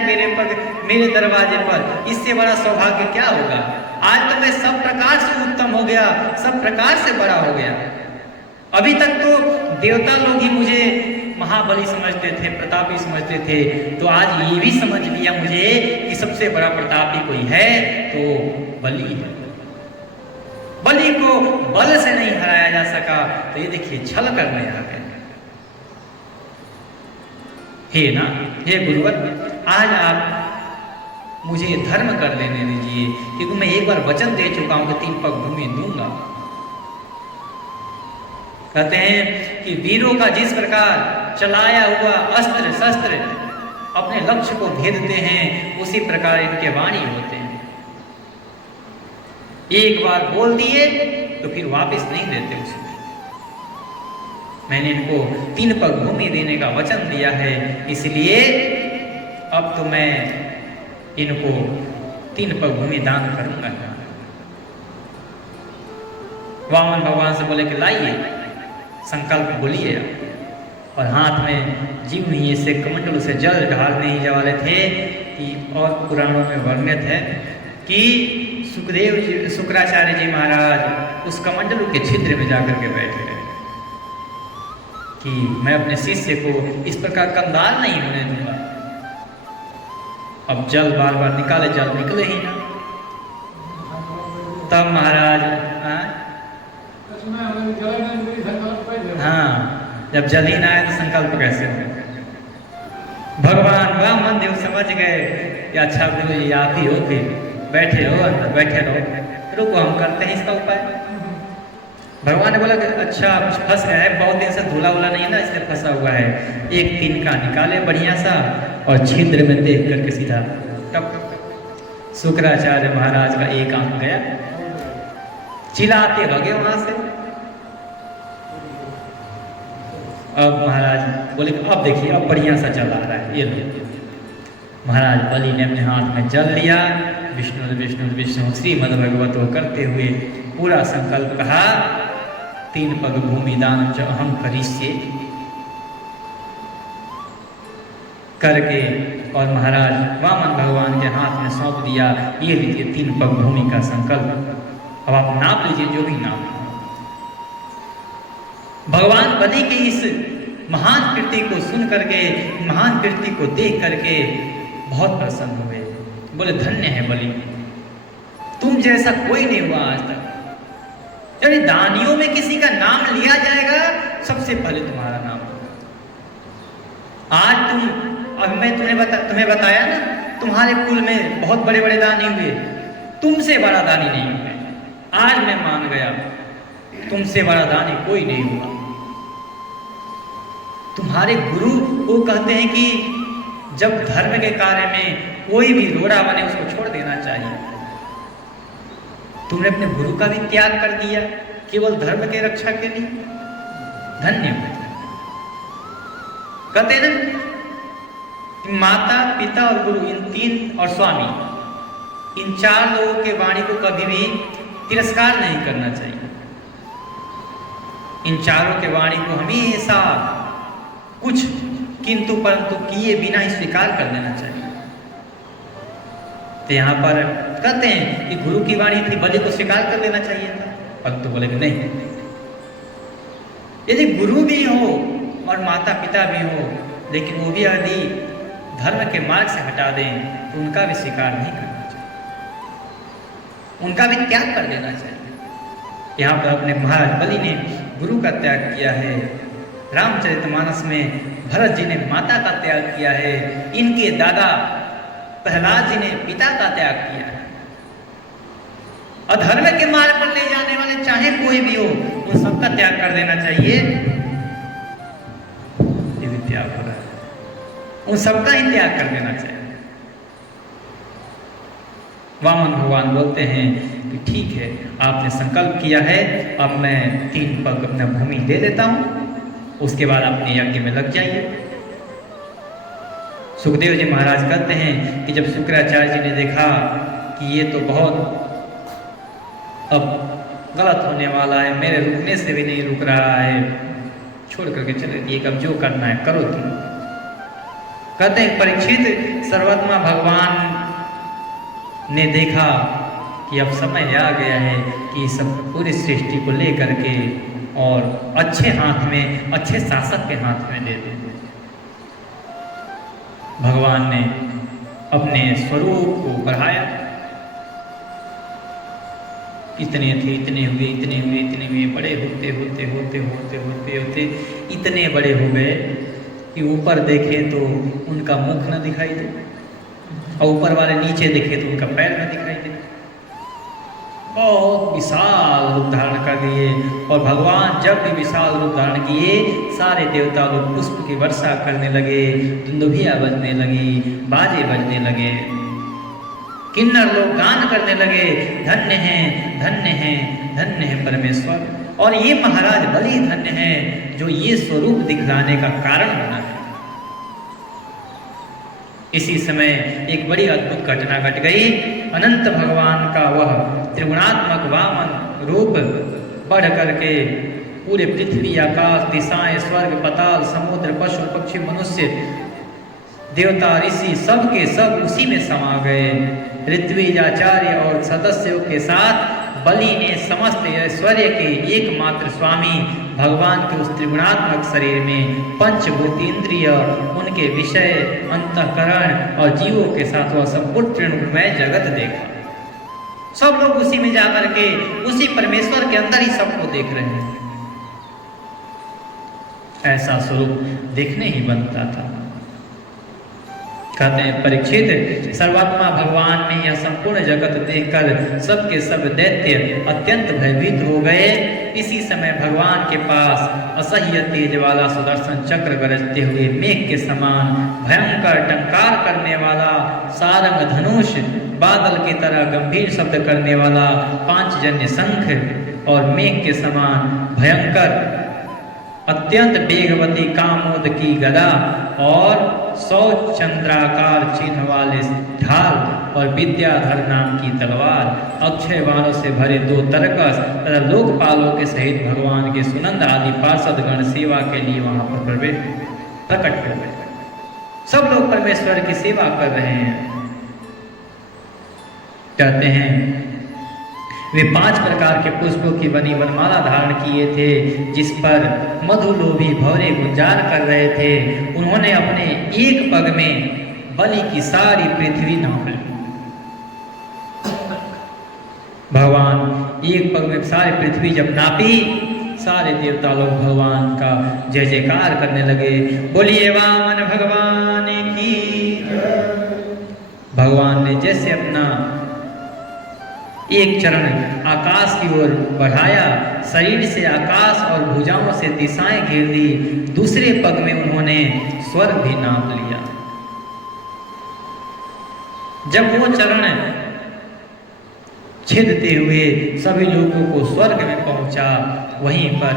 मेरे दरवाजे पर। इससे बड़ा सौभाग्य क्या होगा। आज तो मैं सब प्रकार से उत्तम हो गया, सब प्रकार से बड़ा हो गया। अभी तक तो देवता लोग ही मुझे महाबली समझते थे, प्रतापी समझते थे, तो आज ये भी समझ लिया मुझे कि सबसे बड़ा प्रतापी कोई है तो बलि है। बलि को बल से नहीं हराया जा सका, तो ये देखिए छल करने आ गए। हे गुरुवर, आज आप मुझे धर्म कर लेने दीजिए, क्योंकि मैं एक बार वचन दे चुका हूं कि 3 पग भूमि दूंगा। कहते हैं कि वीरों का जिस प्रकार चलाया हुआ अस्त्र शस्त्र अपने लक्ष्य को भेदते हैं, उसी प्रकार इनके वाणी होते हैं। एक बार बोल दिए तो फिर वापस नहीं देते उसे। मैंने इनको 3 पग भूमि देने का वचन दिया है, इसलिए अब तो मैं इनको 3 पग भूमि दान करूंगा। वामन भगवान से बोले कि लाइए, संकल्प बोलिए। और हाथ में जीव ही से कमंडलों से जल ढालने ही वाले थे कि और पुराणों में वर्णित है कि शुक्राचार्य जी महाराज उस कमंडलों के छिद्र में जाकर के बैठे रहे कि मैं अपने शिष्य को इस प्रकार कंगाल नहीं होने दूंगा। अब जल बार बार निकाले, जल निकले ही ना। तब महाराज हाँ, जब जल ही ना आए तो संकल्प कैसे हो? भगवान वामन देव समझ गए कि अच्छा गुरु जी आप ही हो, फिर बैठे रहो, अंदर बैठे रहो, रुको हम करते हैं इसका उपाय। भगवान ने बोला कि अच्छा फंस गया है, बहुत दिन से धुला उला नहीं ना इसलिए फंसा हुआ है, एक तिनका निकाले बढ़िया सा और छिद्र में देख करके सीधा टप। शुक्राचार्य महाराज का एक आंख गया, चिल्लाते भगे वहां से। अब महाराज बोले अब देखिए अब बढ़िया सा जल आ रहा है, ये लो। महाराज बलि ने अपने हाथ में जल लिया, विष्णु विष्णु विष्णु श्रीमद् भगवतो करते हुए पूरा संकल्प कहा, 3 पग भूमि दान च अहम करिष्ये करके और महाराज वामन भगवान के हाथ में सौंप दिया। ये लीजिए 3 पग भूमि का संकल्प, अब आप नाप लीजिए जो भी नाप। भगवान बलि की इस महान कृति को सुन करके, महान कृति को देख करके बहुत प्रसन्न हुए। बोले धन्य है बलि, तुम जैसा कोई नहीं हुआ आज तक। यदि दानियों में किसी का नाम लिया जाएगा सबसे पहले तुम्हारा नाम होगा। आज अब मैं तुम्हें बताया ना, तुम्हारे कुल में बहुत बड़े बड़े दानी हुए, तुमसे बड़ा दानी नहीं हुए। आज मैं मान गया तुमसे बड़ा दानी कोई नहीं हुआ। तुम्हारे गुरु वो कहते हैं कि जब धर्म के कार्य में कोई भी रोड़ा बने उसको छोड़ देना चाहिए। तुमने अपने गुरु का भी त्याग कर दिया केवल धर्म के रक्षा के लिए। धन्यवाद। कहते हैं ना माता पिता और गुरु इन 3 और स्वामी, इन 4 लोगों के वाणी को कभी भी तिरस्कार नहीं करना चाहिए। इन चारों के वाणी को हमेशा कुछ किंतु परंतु किए बिना ही स्वीकार कर देना चाहिए। तो यहाँ पर कहते हैं कि गुरु की वाणी थी, बलि को स्वीकार कर लेना चाहिए था, परंतु बोले कि नहीं, यदि गुरु भी हो और माता पिता भी हो लेकिन वो भी यदि धर्म के मार्ग से हटा दें तो उनका भी स्वीकार नहीं करना चाहिए, उनका भी त्याग कर देना चाहिए। यहाँ पर अपने महाराज बलि ने गुरु का त्याग किया है, रामचरितमानस में भरत जी ने माता का त्याग किया है, इनके दादा प्रहलाद जी ने पिता का त्याग किया है। अधर्म के मार्ग पर ले जाने वाले चाहे कोई भी हो उन सबका त्याग कर देना चाहिए। ये भी त्याग हो रहा है, उन सबका ही त्याग कर देना चाहिए। वामन भगवान बोलते हैं कि ठीक है आपने संकल्प किया है, अब मैं 3 पग अपना भूमि दे देता हूं, उसके बाद अपने यज्ञ में लग जाइए। सुखदेव जी महाराज कहते हैं कि जब शुक्राचार्य जी ने देखा कि ये तो बहुत अब गलत होने वाला है, मेरे रुकने से भी नहीं रुक रहा है, छोड़ करके चले दिए, अब जो करना है करो तुम। कहते हैं परीक्षित सर्वात्मा भगवान ने देखा कि अब समय आ गया है कि सब पूरी सृष्टि को लेकर के और अच्छे हाथ में, अच्छे शासक के हाथ में दे दें। भगवान ने अपने स्वरूप को बढ़ाया, इतने थे, इतने हुए, इतने हुए, इतने हुए, बड़े होते होते होते होते होते होते इतने बड़े हो गए कि ऊपर देखें तो उनका मुख न दिखाई दे और ऊपर वाले नीचे देखे तो उनका पैर न दिखाई दे। बहुत विशाल रूप धारण कर दिए और भगवान जब भी विशाल रूप धारण किए सारे देवता लोग पुष्प की वर्षा करने लगे, दुंदुभिया बजने लगी, बाजे बजने लगे, किन्नर लोग गान करने लगे, धन्य है धन्य है धन्य है परमेश्वर। और ये महाराज बलि धन्य है जो ये स्वरूप दिखलाने का कारण बना है। इसी समय एक बड़ी अद्भुत घटना घट गई। अनंत भगवान का वह त्रिगुणात्मक वामन रूप बढ़ करके पूरे पृथ्वी, आकाश, दिशाएं, स्वर्ग, पाताल, समुद्र, पशु पक्षी, मनुष्य, देवता, ऋषि सब के सब उसी में समा गए। ऋत्विजाचार्य और सदस्यों के साथ बलि ने समस्त ऐश्वर्य के एकमात्र स्वामी भगवान के उस त्रिगुणात्मक शरीर में पंचभूत इंद्रिय, उनके विषय, अंतःकरण और जीवों के साथ वह संपूर्ण त्रिगुणमय जगत देखा। सब लोग उसी में जाकर के उसी परमेश्वर के अंदर ही सबको देख रहे हैं। ऐसा स्वरूप देखने ही बनता था। कहते हैं परीक्षित, सर्वात्मा भगवान में यह संपूर्ण जगत देखकर सबके सब दैत्य अत्यंत भयभीत हो गए। इसी समय भगवान के पास असह्य तेज वाला सुदर्शन चक्र गरजते हुए मेघ के समान भयंकर टंकार करने वाला सारंग धनुष, बादल की तरह गंभीर शब्द करने वाला पांचजन्य शंख और मेघ के समान भयंकर अत्यंत वेगवती कामोद की गदा और 100 चंद्राकार चिन्ह वाले ढाल और विद्याधर नाम की तलवार, अक्षय बाणों से भरे 2 तरकस तथा लोकपालों के सहित भगवान के सुनंद आदि पार्षद गण सेवा के लिए वहां पर प्रकट हो गए। सब लोग परमेश्वर की सेवा कर रहे हैं। कहते हैं वे 5 प्रकार के पुष्पों की बनी वनमाला धारण किए थे, जिस पर मधुलोभी भौरे गुंजार कर रहे थे। उन्होंने अपने एक पग में बलि की सारी पृथ्वी नाप ली। भगवान एक पग में सारी पृथ्वी जब नापी, सारे देवता लोग भगवान का जय जयकार करने लगे। बोलिए वामन भगवान की। भगवान ने जैसे अपना एक चरण आकाश की ओर बढ़ाया, शरीर से आकाश और भुजाओं से दिशाएं घेर दी। दूसरे पग में उन्होंने स्वर्ग भी नाप लिया। जब वो चरण छेदते हुए सभी लोगों को स्वर्ग में पहुंचा, वहीं पर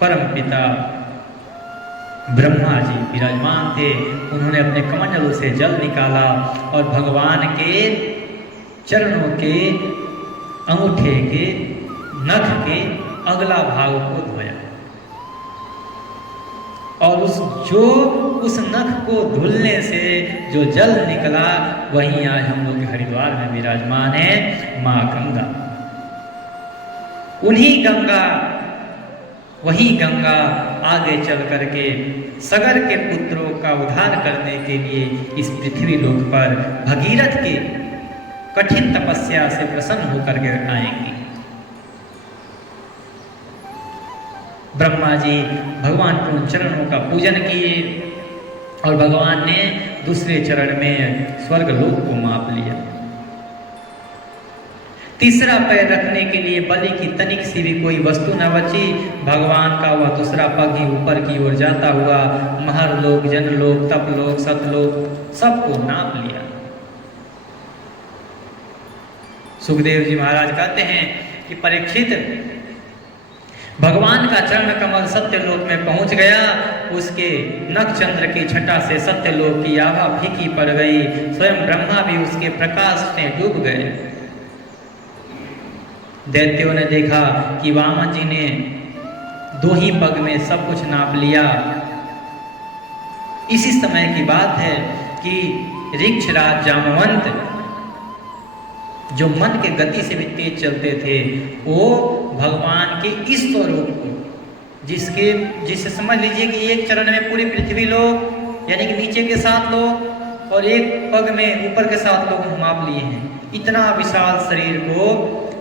परम पिता ब्रह्मा जी विराजमान थे। उन्होंने अपने कमंडलों से जल निकाला और भगवान के चरणों के अंगूठे के नख के अगला भाग को धोया और उस नख को धुलने से जो जल निकला, वहीं आज हम लोग हरिद्वार में विराजमान है माँ गंगा। वही गंगा आगे चल करके सगर के पुत्रों का उद्धार करने के लिए इस पृथ्वी लोक पर भगीरथ के कठिन तपस्या से प्रसन्न होकर के आएंगी। ब्रह्मा जी भगवान के उन चरणों का पूजन किए और भगवान ने दूसरे चरण में स्वर्ग लोक को माप लिया। तीसरा पैर रखने के लिए बलि की तनिक सी भी कोई वस्तु न बची। भगवान का वह दूसरा पग ही ऊपर की ओर जाता हुआ महरलोक, जनलोक, तपलोक, सतलोक सबको नाप लिया। सुखदेव जी महाराज कहते हैं कि परीक्षित, भगवान का चरण कमल सत्यलोक में पहुंच गया। उसके नखचंद्र की छटा से सत्यलोक की आभा फीकी पड़ गई। स्वयं ब्रह्मा भी उसके प्रकाश में डूब गए। दैत्यों ने देखा कि वामन जी ने 2 ही पग में सब कुछ नाप लिया। इसी समय की बात है कि ऋक्षराज जामवंत, जो मन के गति से भी तेज चलते थे, वो भगवान के इस स्वरूप को, जिसे समझ लीजिए कि एक चरण में पूरी पृथ्वी लोग यानी कि नीचे के 7 लोग और एक पग में ऊपर के 7 लोग माप लिए हैं। इतना विशाल शरीर को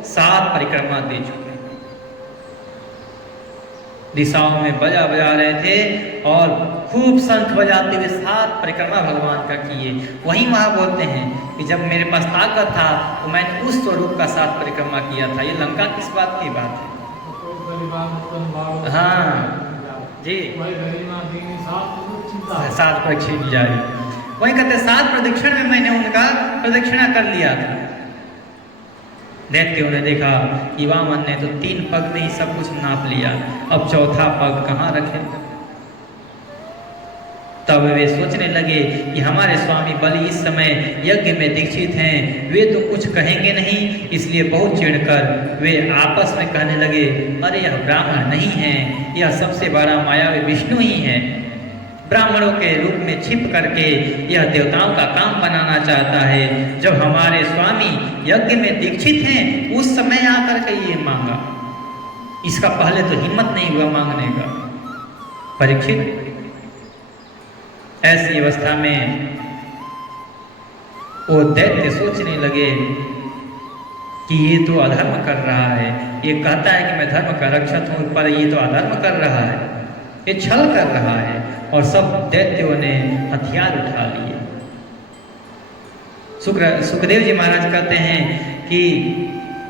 7 परिक्रमा दे चुके, दिशाओं में बजा रहे थे और खूब शंख बजाते हुए 7 परिक्रमा भगवान का किए। वहीं वहां बोलते हैं कि जब मेरे पास ताकत था तो मैंने उस स्वरूप का 7 परिक्रमा किया था। ये लंका किस बात की बात है? हाँ जी, 7 प्रदक्षिण जारी। वही कहते 7 प्रदक्षिण में मैंने उनका प्रदक्षिणा कर लिया था। दैत्यों ने देखा कि वामन ने तो 3 पग में ही सब कुछ नाप लिया, अब चौथा पग कहाँ रखे? तब वे सोचने लगे कि हमारे स्वामी बलि इस समय यज्ञ में दीक्षित हैं, वे तो कुछ कहेंगे नहीं। इसलिए बहुत चिढ़कर वे आपस में कहने लगे, अरे यह ब्राह्मण नहीं है, यह सबसे बड़ा मायावी विष्णु ही है। ब्राह्मणों के रूप में छिप करके यह देवताओं का काम बनाना चाहता है। जब हमारे स्वामी यज्ञ में दीक्षित हैं, उस समय आकर के ये मांगा। इसका पहले तो हिम्मत नहीं हुआ मांगने का। परीक्षित ऐसी अवस्था में वो दैत्य सोचने लगे कि ये तो अधर्म कर रहा है। ये कहता है कि मैं धर्म का रक्षक हूँ, पर ये तो अधर्म कर रहा है, ये छल कर रहा है। और सब दैत्यों ने हथियार उठा लिए। सुखदेव जी महाराज कहते हैं कि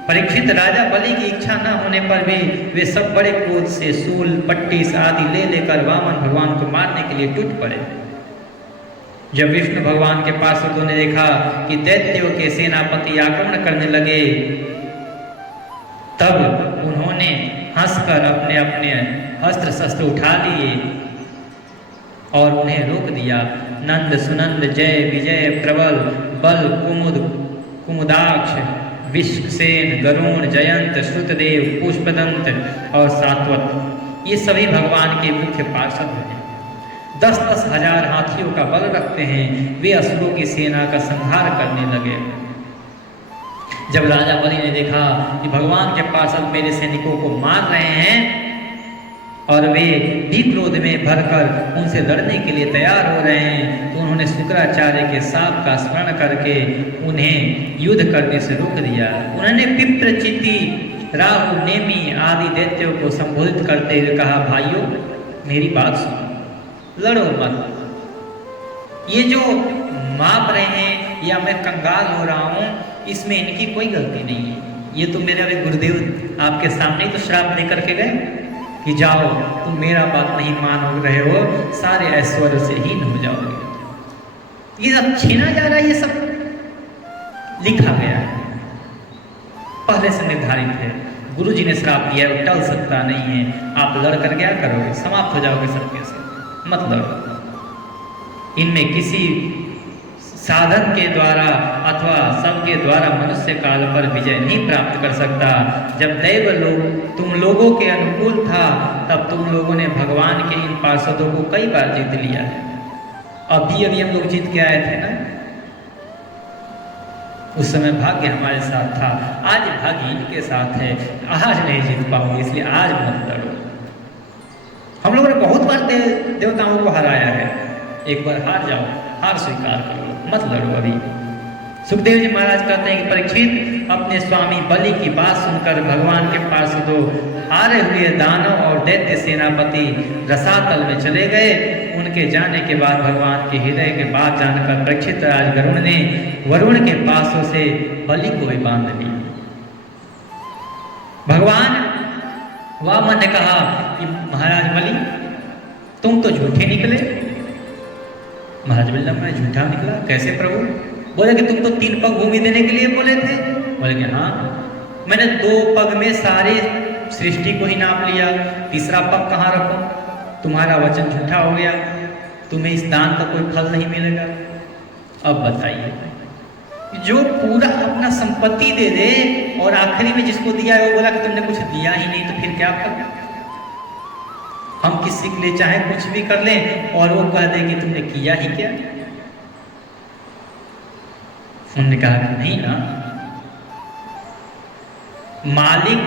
परीक्षित राजा बलि की इच्छा न होने पर भी वे सब बड़े क्रोध से सूल पट्टी आदि ले लेकर वामन भगवान को मारने के लिए टूट पड़े। जब विष्णु भगवान के पार्षदों ने देखा कि दैत्यों के सेनापति आक्रमण करने लगे, तब उन्होंने हंसकर अपने अपने अस्त्र शस्त्र उठा लिए और उन्हें रोक दिया। नंद सुनंद जय विजय प्रबल बल कुमुद कुमुदाक्ष विश्वसेन गरुण जयंत श्रुतदेव पुष्पदंत और सात्वत, ये सभी भगवान के मुख्य पार्षद हैं। 10-10 हजार हाथियों का बल रखते हैं। वे असुरों की सेना का संहार करने लगे। जब राजा बलि ने देखा कि भगवान के पार्षद मेरे सैनिकों को मार रहे हैं और वे भी क्रोध में भरकर उनसे लड़ने के लिए तैयार हो रहे हैं, तो उन्होंने शुक्राचार्य के शाप का स्मरण करके उन्हें युद्ध करने से रोक दिया। उन्होंने पिप्र चिति राहु नेमी आदि दैत्यों को संबोधित करते हुए कहा, भाइयों मेरी बात सुनो, लड़ो मत। ये जो माप रहे हैं या मैं कंगाल हो रहा हूँ, इसमें इनकी कोई गलती नहीं है। ये तो मेरे अभी गुरुदेव आपके सामने ही तो श्राप दे करके गए कि जाओ तुम मेरा बात नहीं मान रहे हो, सारे ऐश्वर्य से हीन हो जाओगे। ये सब छीना जा रहा है, ये सब लिखा गया है, पहले से निर्धारित है। गुरु जी ने श्राप दिया है, टल सकता नहीं है। आप लड़ कर क्या करोगे, समाप्त हो जाओगे सबके से, मत लड़ो। इनमें किसी साधन के द्वारा अथवा सबके द्वारा मनुष्य काल पर विजय नहीं प्राप्त कर सकता। जब दैव लोग तुम लोगों के अनुकूल था, तब तुम लोगों ने भगवान के इन पार्षदों को कई बार जीत लिया है। अभी हम लोग जीत के आए थे ना, उस समय भाग्य हमारे साथ था, आज भाग्य इनके साथ है। आज नहीं जीत पाओगे, इसलिए आज मत लड़ो। हम लोगों ने बहुत बार देवताओं को हराया है, एक बार हार जाओ, हार स्वीकार करो, मत लड़ो अभी। सुखदेव जी महाराज कहते हैं कि परीक्षित अपने स्वामी बलि की बात सुनकर भगवान के पार्षदों हारे हुए दानव और दैत्य सेनापति रसातल में चले गए। उनके जाने के बाद भगवान के हृदय के बात जानकर परीक्षित राज गरुण ने वरुण के पासों से बलि को भी बांध लिया। भगवान वामन ने कहा कि महाराज बलि तुम तो झूठे निकले। महाराज बोले मैं झूठा निकला कैसे प्रभु? बोले कि तुम तो 3 पग भूमि देने के लिए बोले थे। बोले कि हाँ, मैंने 2 पग में सारे सृष्टि को ही नाप लिया, तीसरा पग कहाँ रखूं? तुम्हारा वचन झूठा हो गया, तुम्हें इस दान का कोई फल नहीं मिलेगा। अब बताइए, जो पूरा अपना संपत्ति दे दे और आखिरी में जिसको दिया है वो बोला कि तुमने कुछ दिया ही नहीं, तो फिर क्या कर? हम किसी के लिए चाहे कुछ भी कर लें और वो कह दे कि तुमने किया ही क्या? उन्होंने कहा कि नहीं ना, मालिक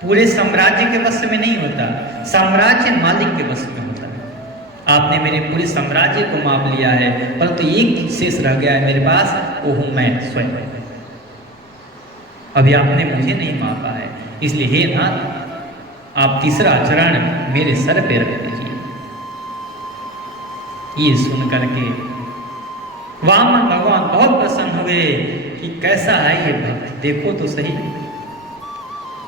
पूरे साम्राज्य के वश में नहीं होता, साम्राज्य मालिक के वश में होता है। आपने मेरे पूरे साम्राज्य को माप लिया है, परंतु एक शेष रह गया है मेरे पास, वो हूं मैं स्वयं। अभी आपने मुझे नहीं मापा है, इसलिए हे नाथ आप तीसरा चरण मेरे सर पे रख दीजिए। ये सुन करके वामन भगवान बहुत प्रसन्न हुए कि कैसा है ये भक्त, देखो तो सही।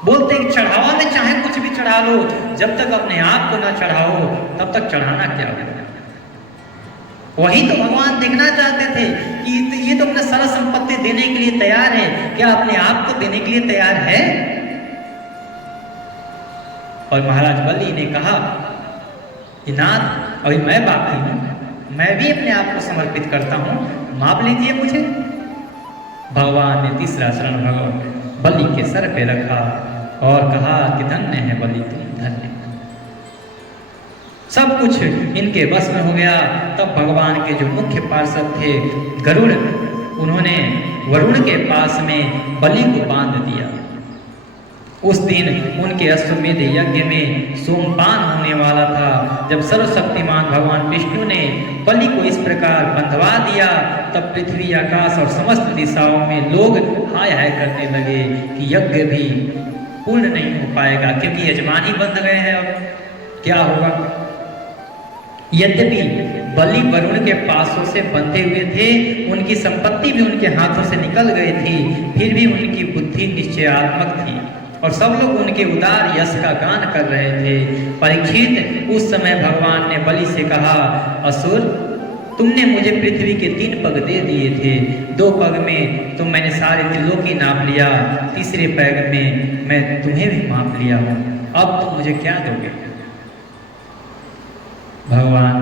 बोलते हैं चढ़ावा में चाहे कुछ भी चढ़ा लो, जब तक अपने आप को ना चढ़ाओ तब तक चढ़ाना क्या होगा। वही तो भगवान देखना चाहते थे कि ये तो अपना सारा संपत्ति देने के लिए तैयार है, क्या अपने आप को देने के लिए तैयार है? और महाराज बलि ने कहा कि नाथ अभी मैं बाकी हूँ, मैं भी अपने आप को समर्पित करता हूँ, माप लीजिए मुझे। भगवान ने तीसरा शरण भगवान बलि के सर पे रखा और कहा कि धन्य है बलि, तुम धन्य। सब कुछ इनके बस में हो गया। तब भगवान के जो मुख्य पार्षद थे गरुड़, उन्होंने वरुण के पास में बलि को बांध दिया। उस दिन उनके अश्वमेध यज्ञ में सोमपान होने वाला था। जब सर्वशक्तिमान भगवान विष्णु ने बलि को इस प्रकार बंधवा दिया, तब पृथ्वी, आकाश और समस्त दिशाओं में लोग हाय हाय करने लगे कि यज्ञ भी पूर्ण नहीं हो पाएगा, क्योंकि यजमान ही बंध गए हैं, अब क्या होगा। यद्यपि बलि वरुण के पासों से बंधे हुए थे, उनकी संपत्ति भी उनके हाथों से निकल गई थी, फिर भी उनकी बुद्धि निश्चयात्मक थी और सब लोग उनके उदार यश का गान कर रहे थे। परीक्षित, उस समय भगवान ने बलि से कहा, असुर, तुमने मुझे पृथ्वी के 3 पग दे दिए थे। 2 पग में तो मैंने सारे त्रिलोक की नाप लिया, तीसरे पग में मैं तुम्हें भी माप लिया हूँ। अब तुम मुझे क्या दोगे? भगवान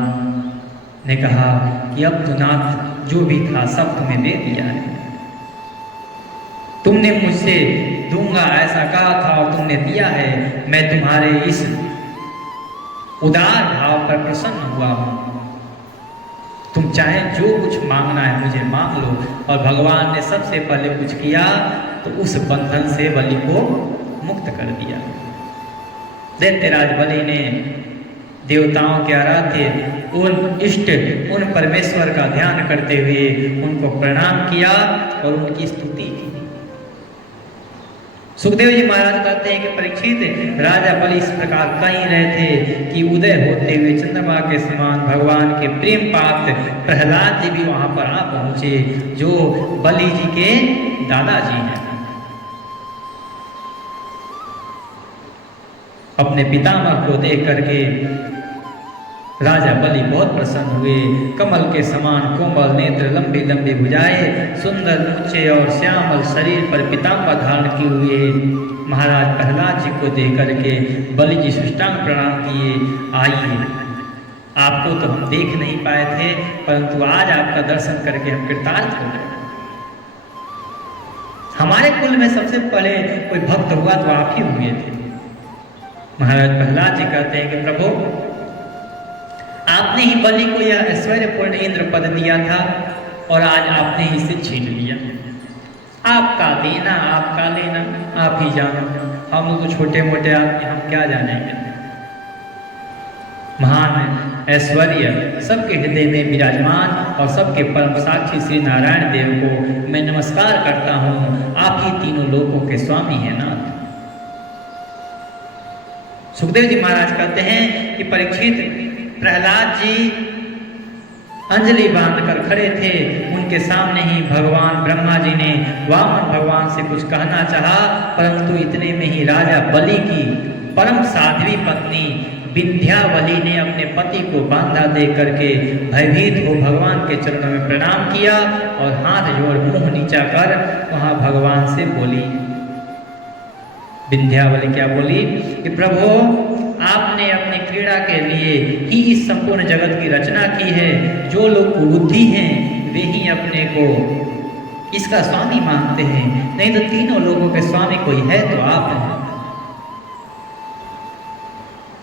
ने कहा कि अब तो नाथ जो भी था सब तुम्हें दे दिया है। तुमने मुझसे दूंगा ऐसा कहा था और तुमने दिया है। मैं तुम्हारे इस उदार भाव पर प्रसन्न हुआ हूं। तुम चाहे जो कुछ मांगना है मुझे मांग लो। और भगवान ने सबसे पहले कुछ किया तो उस बंधन से बलि को मुक्त कर दिया। दैत्यराज बलि ने देवताओं के आराध्य उन इष्ट, उन परमेश्वर का ध्यान करते हुए उनको प्रणाम किया और उनकी स्तुति की। सुखदेव जी महाराज कहते हैं कि परीक्षित, राजा बलि इस प्रकार कह रहे थे कि उदय होते हुए चंद्रमा के समान भगवान के प्रेम पात्र प्रहलाद जी भी वहां पर आ पहुंचे, जो बलि जी के दादाजी हैं। अपने पितामह को देख करके राजा बलि बहुत प्रसन्न हुए। कमल के समान कोमल नेत्र, लंबी लंबी भुजाएं, सुंदर मूछें और श्यामल शरीर पर पीताम्बर धारण किए हुए महाराज प्रहलाद जी को देख करके बलि जी साष्टांग प्रणाम किए। आइए, आपको तो हम देख नहीं पाए थे, परंतु आज आपका दर्शन करके हम कृतार्थ हो गए। हमारे कुल में सबसे पहले कोई भक्त हुआ तो आप ही हुए थे। महाराज प्रहलाद जी कहते हैं कि प्रभु, आपने ही बलि को यह ऐश्वर्यपूर्ण इंद्र पद दिया था और आज आपने ही इसे छीन लिया। आपका देना, आपका लेना, आप ही जानो। हम तो छोटे मोटे आदमी, हम क्या जानेंगे। महान ऐश्वर्य सबके हृदय में विराजमान और सबके परम साक्षी श्री नारायण देव को मैं नमस्कार करता हूँ। आप ही तीनों लोकों के स्वामी हैं नाथ। सुखदेव जी महाराज कहते हैं कि परीक्षित, प्रहलाद जी अंजलि बांधकर खड़े थे। उनके सामने ही भगवान ब्रह्मा जी ने वामन भगवान से कुछ कहना चाहा, परंतु इतने में ही राजा बलि की परम साध्वी पत्नी विंध्यावली ने अपने पति को बांधा दे करके भयभीत हो भगवान के चरणों में प्रणाम किया और हाथ जोड़ मुंह नीचा कर वहां भगवान से बोली। विंध्यावली क्या बोली कि प्रभु, आपने अपनी क्रीड़ा के लिए ही इस संपूर्ण जगत की रचना की है। जो लोग कुबुद्धि हैं वे ही अपने को इसका स्वामी मानते हैं, नहीं तो तीनों लोगों के स्वामी कोई है तो आप हैं।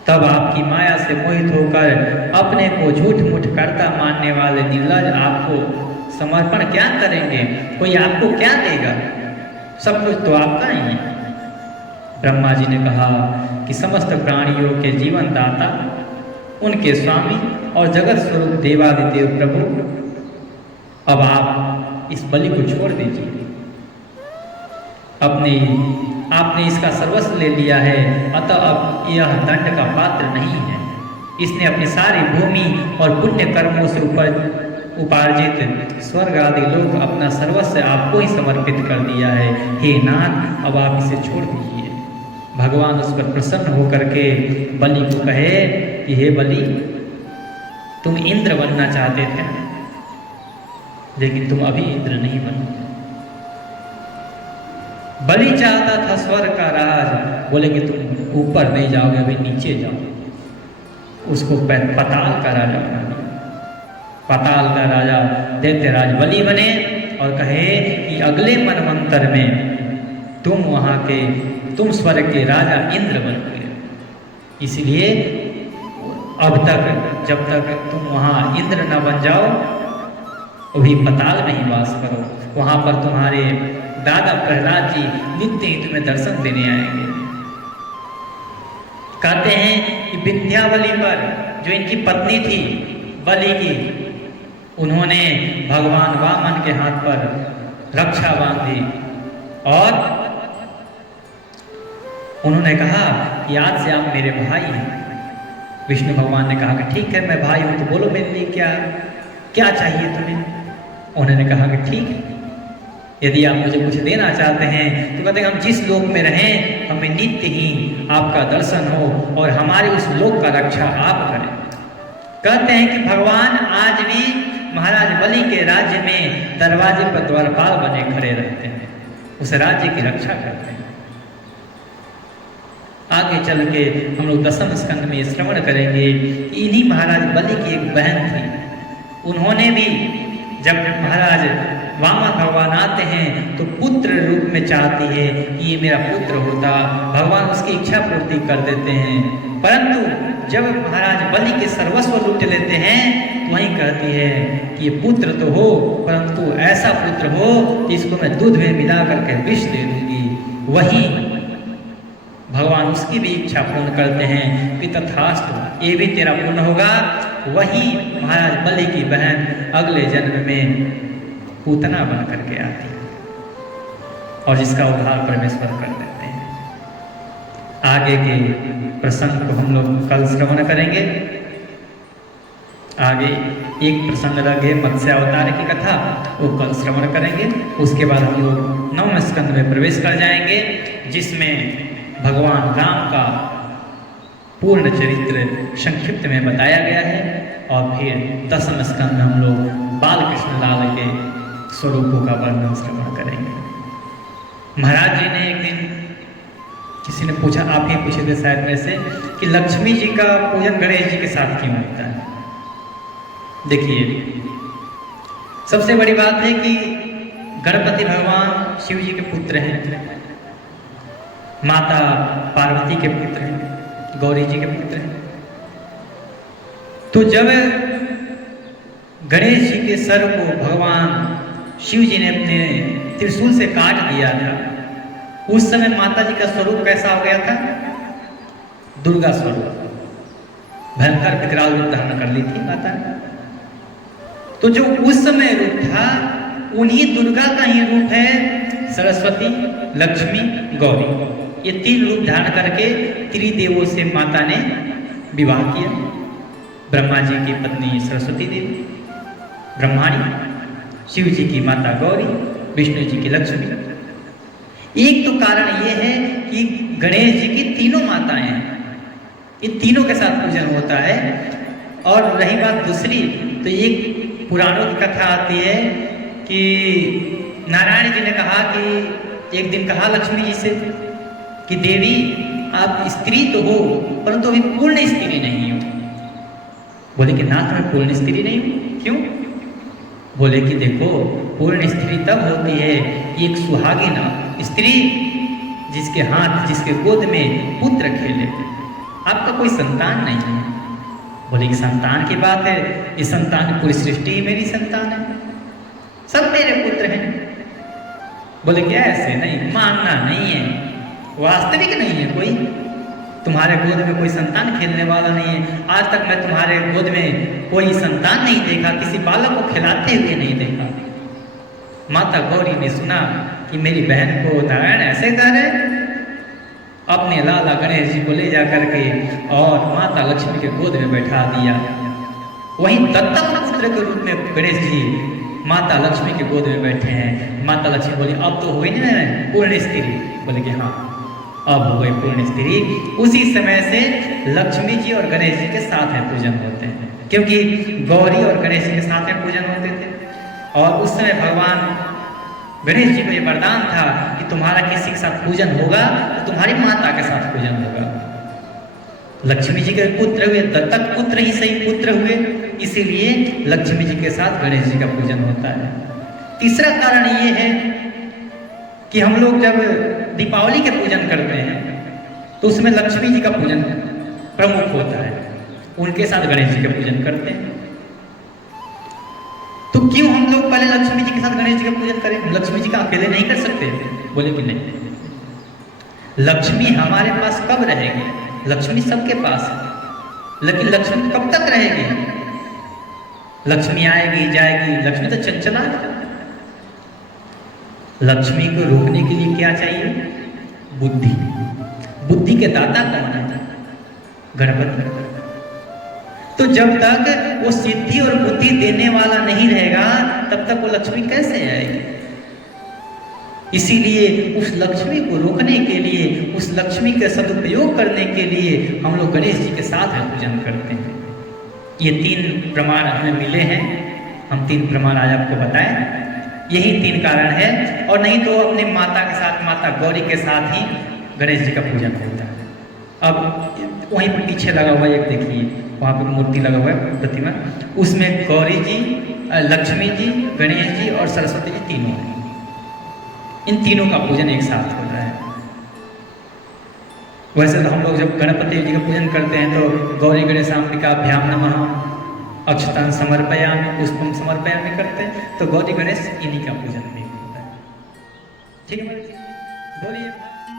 तब आपकी माया से मोहित होकर अपने को झूठ मूठ करता मानने वाले निर्लज आपको समर्पण क्या करेंगे? कोई आपको क्या देगा? सब कुछ तो आपका ही है। ब्रह्मा जी ने कहा कि समस्त प्राणियों के जीवन दाता, उनके स्वामी और जगत स्वरूप देवादिदेव प्रभु, अब आप इस बलि को छोड़ दीजिए। आपने इसका सर्वस्व ले लिया है, अतः अब यह दंड का पात्र नहीं है। इसने अपनी सारी भूमि और पुण्य कर्मों से उपार्जित स्वर्ग आदि लोग अपना सर्वस्व आपको ही समर्पित कर दिया है। हे नाथ, अब आप इसे छोड़ दीजिए। भगवान उस पर प्रसन्न होकर के बलि को कहे कि हे बलि, तुम इंद्र बनना चाहते थे, लेकिन तुम अभी इंद्र नहीं बनो। बलि चाहता था स्वर्ग का राज, बोले कि तुम ऊपर नहीं जाओगे, अभी नीचे जाओ। उसको पाताल का राजा बना दिया। पाताल का राजा दैत्यराज बलि बने और कहे कि अगले मनवंतर में तुम स्वर्ग के राजा इंद्र बनोगे। इसलिए अब तक जब तक तुम वहाँ इंद्र न बन जाओ अभी पाताल में ही वास करो। वहाँ पर तुम्हारे दादा प्रहलाद जी नित्य ही तुम्हें दर्शन देने आएंगे। कहते हैं कि विंध्यावली पर जो इनकी पत्नी थी बलि की, उन्होंने भगवान वामन के हाथ पर रक्षा बांधी और उन्होंने कहा कि आज से आप मेरे भाई हैं। विष्णु भगवान ने कहा कि ठीक है मैं भाई हूं तो बोलो मेरे लिए क्या चाहिए तुम्हें। उन्होंने कहा कि ठीक है, यदि आप मुझे कुछ देना चाहते हैं तो कहते हैं हम जिस लोक में रहें हमें नित्य ही आपका दर्शन हो और हमारे उस लोक का रक्षा आप करें। कहते हैं कि भगवान आज भी महाराज बलि के राज्य में दरवाजे पर द्वारपाल बने खड़े रहते हैं, उस राज्य की रक्षा करते हैं। आगे चल के हम लोग दसम स्कंद में श्रवण करेंगे। इन्हीं महाराज बलि की एक बहन थी, उन्होंने भी जब महाराज वामन भगवान आते हैं तो पुत्र रूप में चाहती है कि ये मेरा पुत्र होता। भगवान उसकी इच्छा पूर्ति कर देते हैं, परंतु जब महाराज बलि के सर्वस्व लूट लेते हैं तो वहीं कहती है कि ये पुत्र तो हो परंतु ऐसा पुत्र हो कि इसको मैं दूध में मिला करके विष दे दूंगी। वही भगवान उसकी भी इच्छा पूर्ण करते हैं कि तथास्तु ये भी तेरा पूर्ण होगा। वही महाराज बलि की बहन अगले जन्म में पूतना बन करके आती है और जिसका उद्धार परमेश्वर कर देते हैं। आगे के प्रसंग को हम लोग कल श्रवण करेंगे। आगे एक प्रसंग रह गए मत्स्य अवतार की कथा, वो कल श्रवण करेंगे। उसके बाद हम लोग नवम स्कंद में प्रवेश कर जाएंगे जिसमें भगवान राम का पूर्ण चरित्र संक्षिप्त में बताया गया है और फिर दसम स्कंद में हम लोग बाल कृष्ण लाल के स्वरूपों का वर्णन श्रवण करेंगे। महाराज जी ने एक दिन किसी ने पूछा, आप ही पूछे थे शायद में से, कि लक्ष्मी जी का पूजन गणेश जी के साथ क्यों होता है। देखिए सबसे बड़ी बात है कि गणपति भगवान शिव जी के पुत्र हैं, माता पार्वती के पुत्र हैं, गौरी जी के पुत्र हैं। तो जब गणेश जी के सर को भगवान शिव जी ने अपने त्रिशूल से काट दिया था, उस समय माता जी का स्वरूप कैसा हो गया था? दुर्गा स्वरूप, भयंकर विकराल रूप धारण कर ली थी माता ने। तो जो उस समय रूप था उन्हीं दुर्गा का ही रूप है सरस्वती, लक्ष्मी, गौरी। ये तीन रूप धारण करके त्रिदेवों से माता ने विवाह किया। ब्रह्मा जी की पत्नी सरस्वती देवी ब्रह्माणी, शिव जी की माता गौरी, विष्णु जी की लक्ष्मी। एक तो कारण ये है कि गणेश जी की तीनों माताएं हैं, ये तीनों के साथ पूजन होता है। और रही बात दूसरी, तो एक पुराणों की कथा आती है कि नारायण जी ने कहा कि एक दिन कहा लक्ष्मी जी से कि देवी आप स्त्री तो हो परंतु अभी पूर्ण स्त्री नहीं हो। बोले कि नाथ मैं पूर्ण स्त्री नहीं हूँ, क्यों? बोले कि देखो पूर्ण स्त्री तब होती है एक सुहागिन स्त्री जिसके हाथ जिसके गोद में पुत्र खेले। आपका कोई संतान नहीं है। बोले कि संतान की बात है, ये संतान पूरी सृष्टि ही मेरी संतान है, सब मेरे पुत्र हैं। बोले कि ऐसे नहीं, मानना नहीं है, वास्तविक नहीं है कोई। तुम्हारे गोद में कोई संतान खेलने वाला नहीं है। आज तक मैं तुम्हारे गोद में कोई संतान नहीं देखा, किसी बालक को खिलाते हुए नहीं देखा। माता गौरी ने सुना कि मेरी बहन को नारायण ऐसे कह रहे, अपने लाला गणेश जी को ले जा करके और माता लक्ष्मी के गोद में बैठा दिया। वहीं दत्तक पुत्र के रूप में गणेश जी माता लक्ष्मी के गोद में बैठे हैं। माता लक्ष्मी बोली अब तो हो ही नहीं पूर्ण स्त्री। बोले कि हाँ अब हो गई पूर्ण स्त्री। उसी समय से लक्ष्मी जी और गणेश जी के साथ में पूजन होते हैं, क्योंकि गौरी और गणेश जी के साथ में पूजन होते थे। और उस समय भगवान गणेश जी को ये वरदान था कि तुम्हारा किसी के साथ पूजन होगा तो तुम्हारी माता के साथ पूजन होगा। लक्ष्मी जी के पुत्र हुए, दत्तक पुत्र ही सही पुत्र हुए, इसीलिए लक्ष्मी जी के साथ गणेश जी का पूजन होता है। तीसरा कारण ये है कि हम लोग जब दीपावली के पूजन करते हैं तो उसमें लक्ष्मी जी का पूजन प्रमुख होता है, उनके साथ गणेश जी का पूजन करते हैं। तो क्यों हम लोग पहले लक्ष्मी जी के साथ गणेश जी का पूजन करें? लक्ष्मी जी का अकेले नहीं कर सकते? बोले कि नहीं, लक्ष्मी हमारे पास कब रहेगी? लक्ष्मी सबके पास है, लेकिन लक्ष्मी कब तक रहेगी? लक्ष्मी आएगी जाएगी, लक्ष्मी तो चंचला है। लक्ष्मी को रोकने के लिए क्या चाहिए? बुद्धि। बुद्धि के दाता कौन है? गणपति। तो जब तक वो सिद्धि और बुद्धि देने वाला नहीं रहेगा तब तक वो लक्ष्मी कैसे आएगी? इसीलिए उस लक्ष्मी को रोकने के लिए, उस लक्ष्मी का सदुपयोग करने के लिए हम लोग गणेश जी के साथ पूजन करते हैं। ये 3 प्रमाण हमें मिले हैं, हम 3 प्रमाण आज आपको बताएं। यही 3 कारण है, और नहीं तो अपने माता के साथ, माता गौरी के साथ ही गणेश जी का पूजन होता है। अब वहीं पर पीछे लगा हुआ एक देखिए, वहाँ पर मूर्ति लगा हुआ है, प्रतिमा, उसमें गौरी जी, लक्ष्मी जी, गणेश जी और सरस्वती जी तीनों हैं। इन तीनों का पूजन एक साथ हो रहा है। वैसे तो हम लोग जब गणपति जी का पूजन करते हैं तो गौरी गणेशाम्बिकाभ्याम नमः, अक्षतान समर्पयामि, पुष्पम समर्पयामि करते हैं, तो गौरी गणेश इन्हीं का पूजन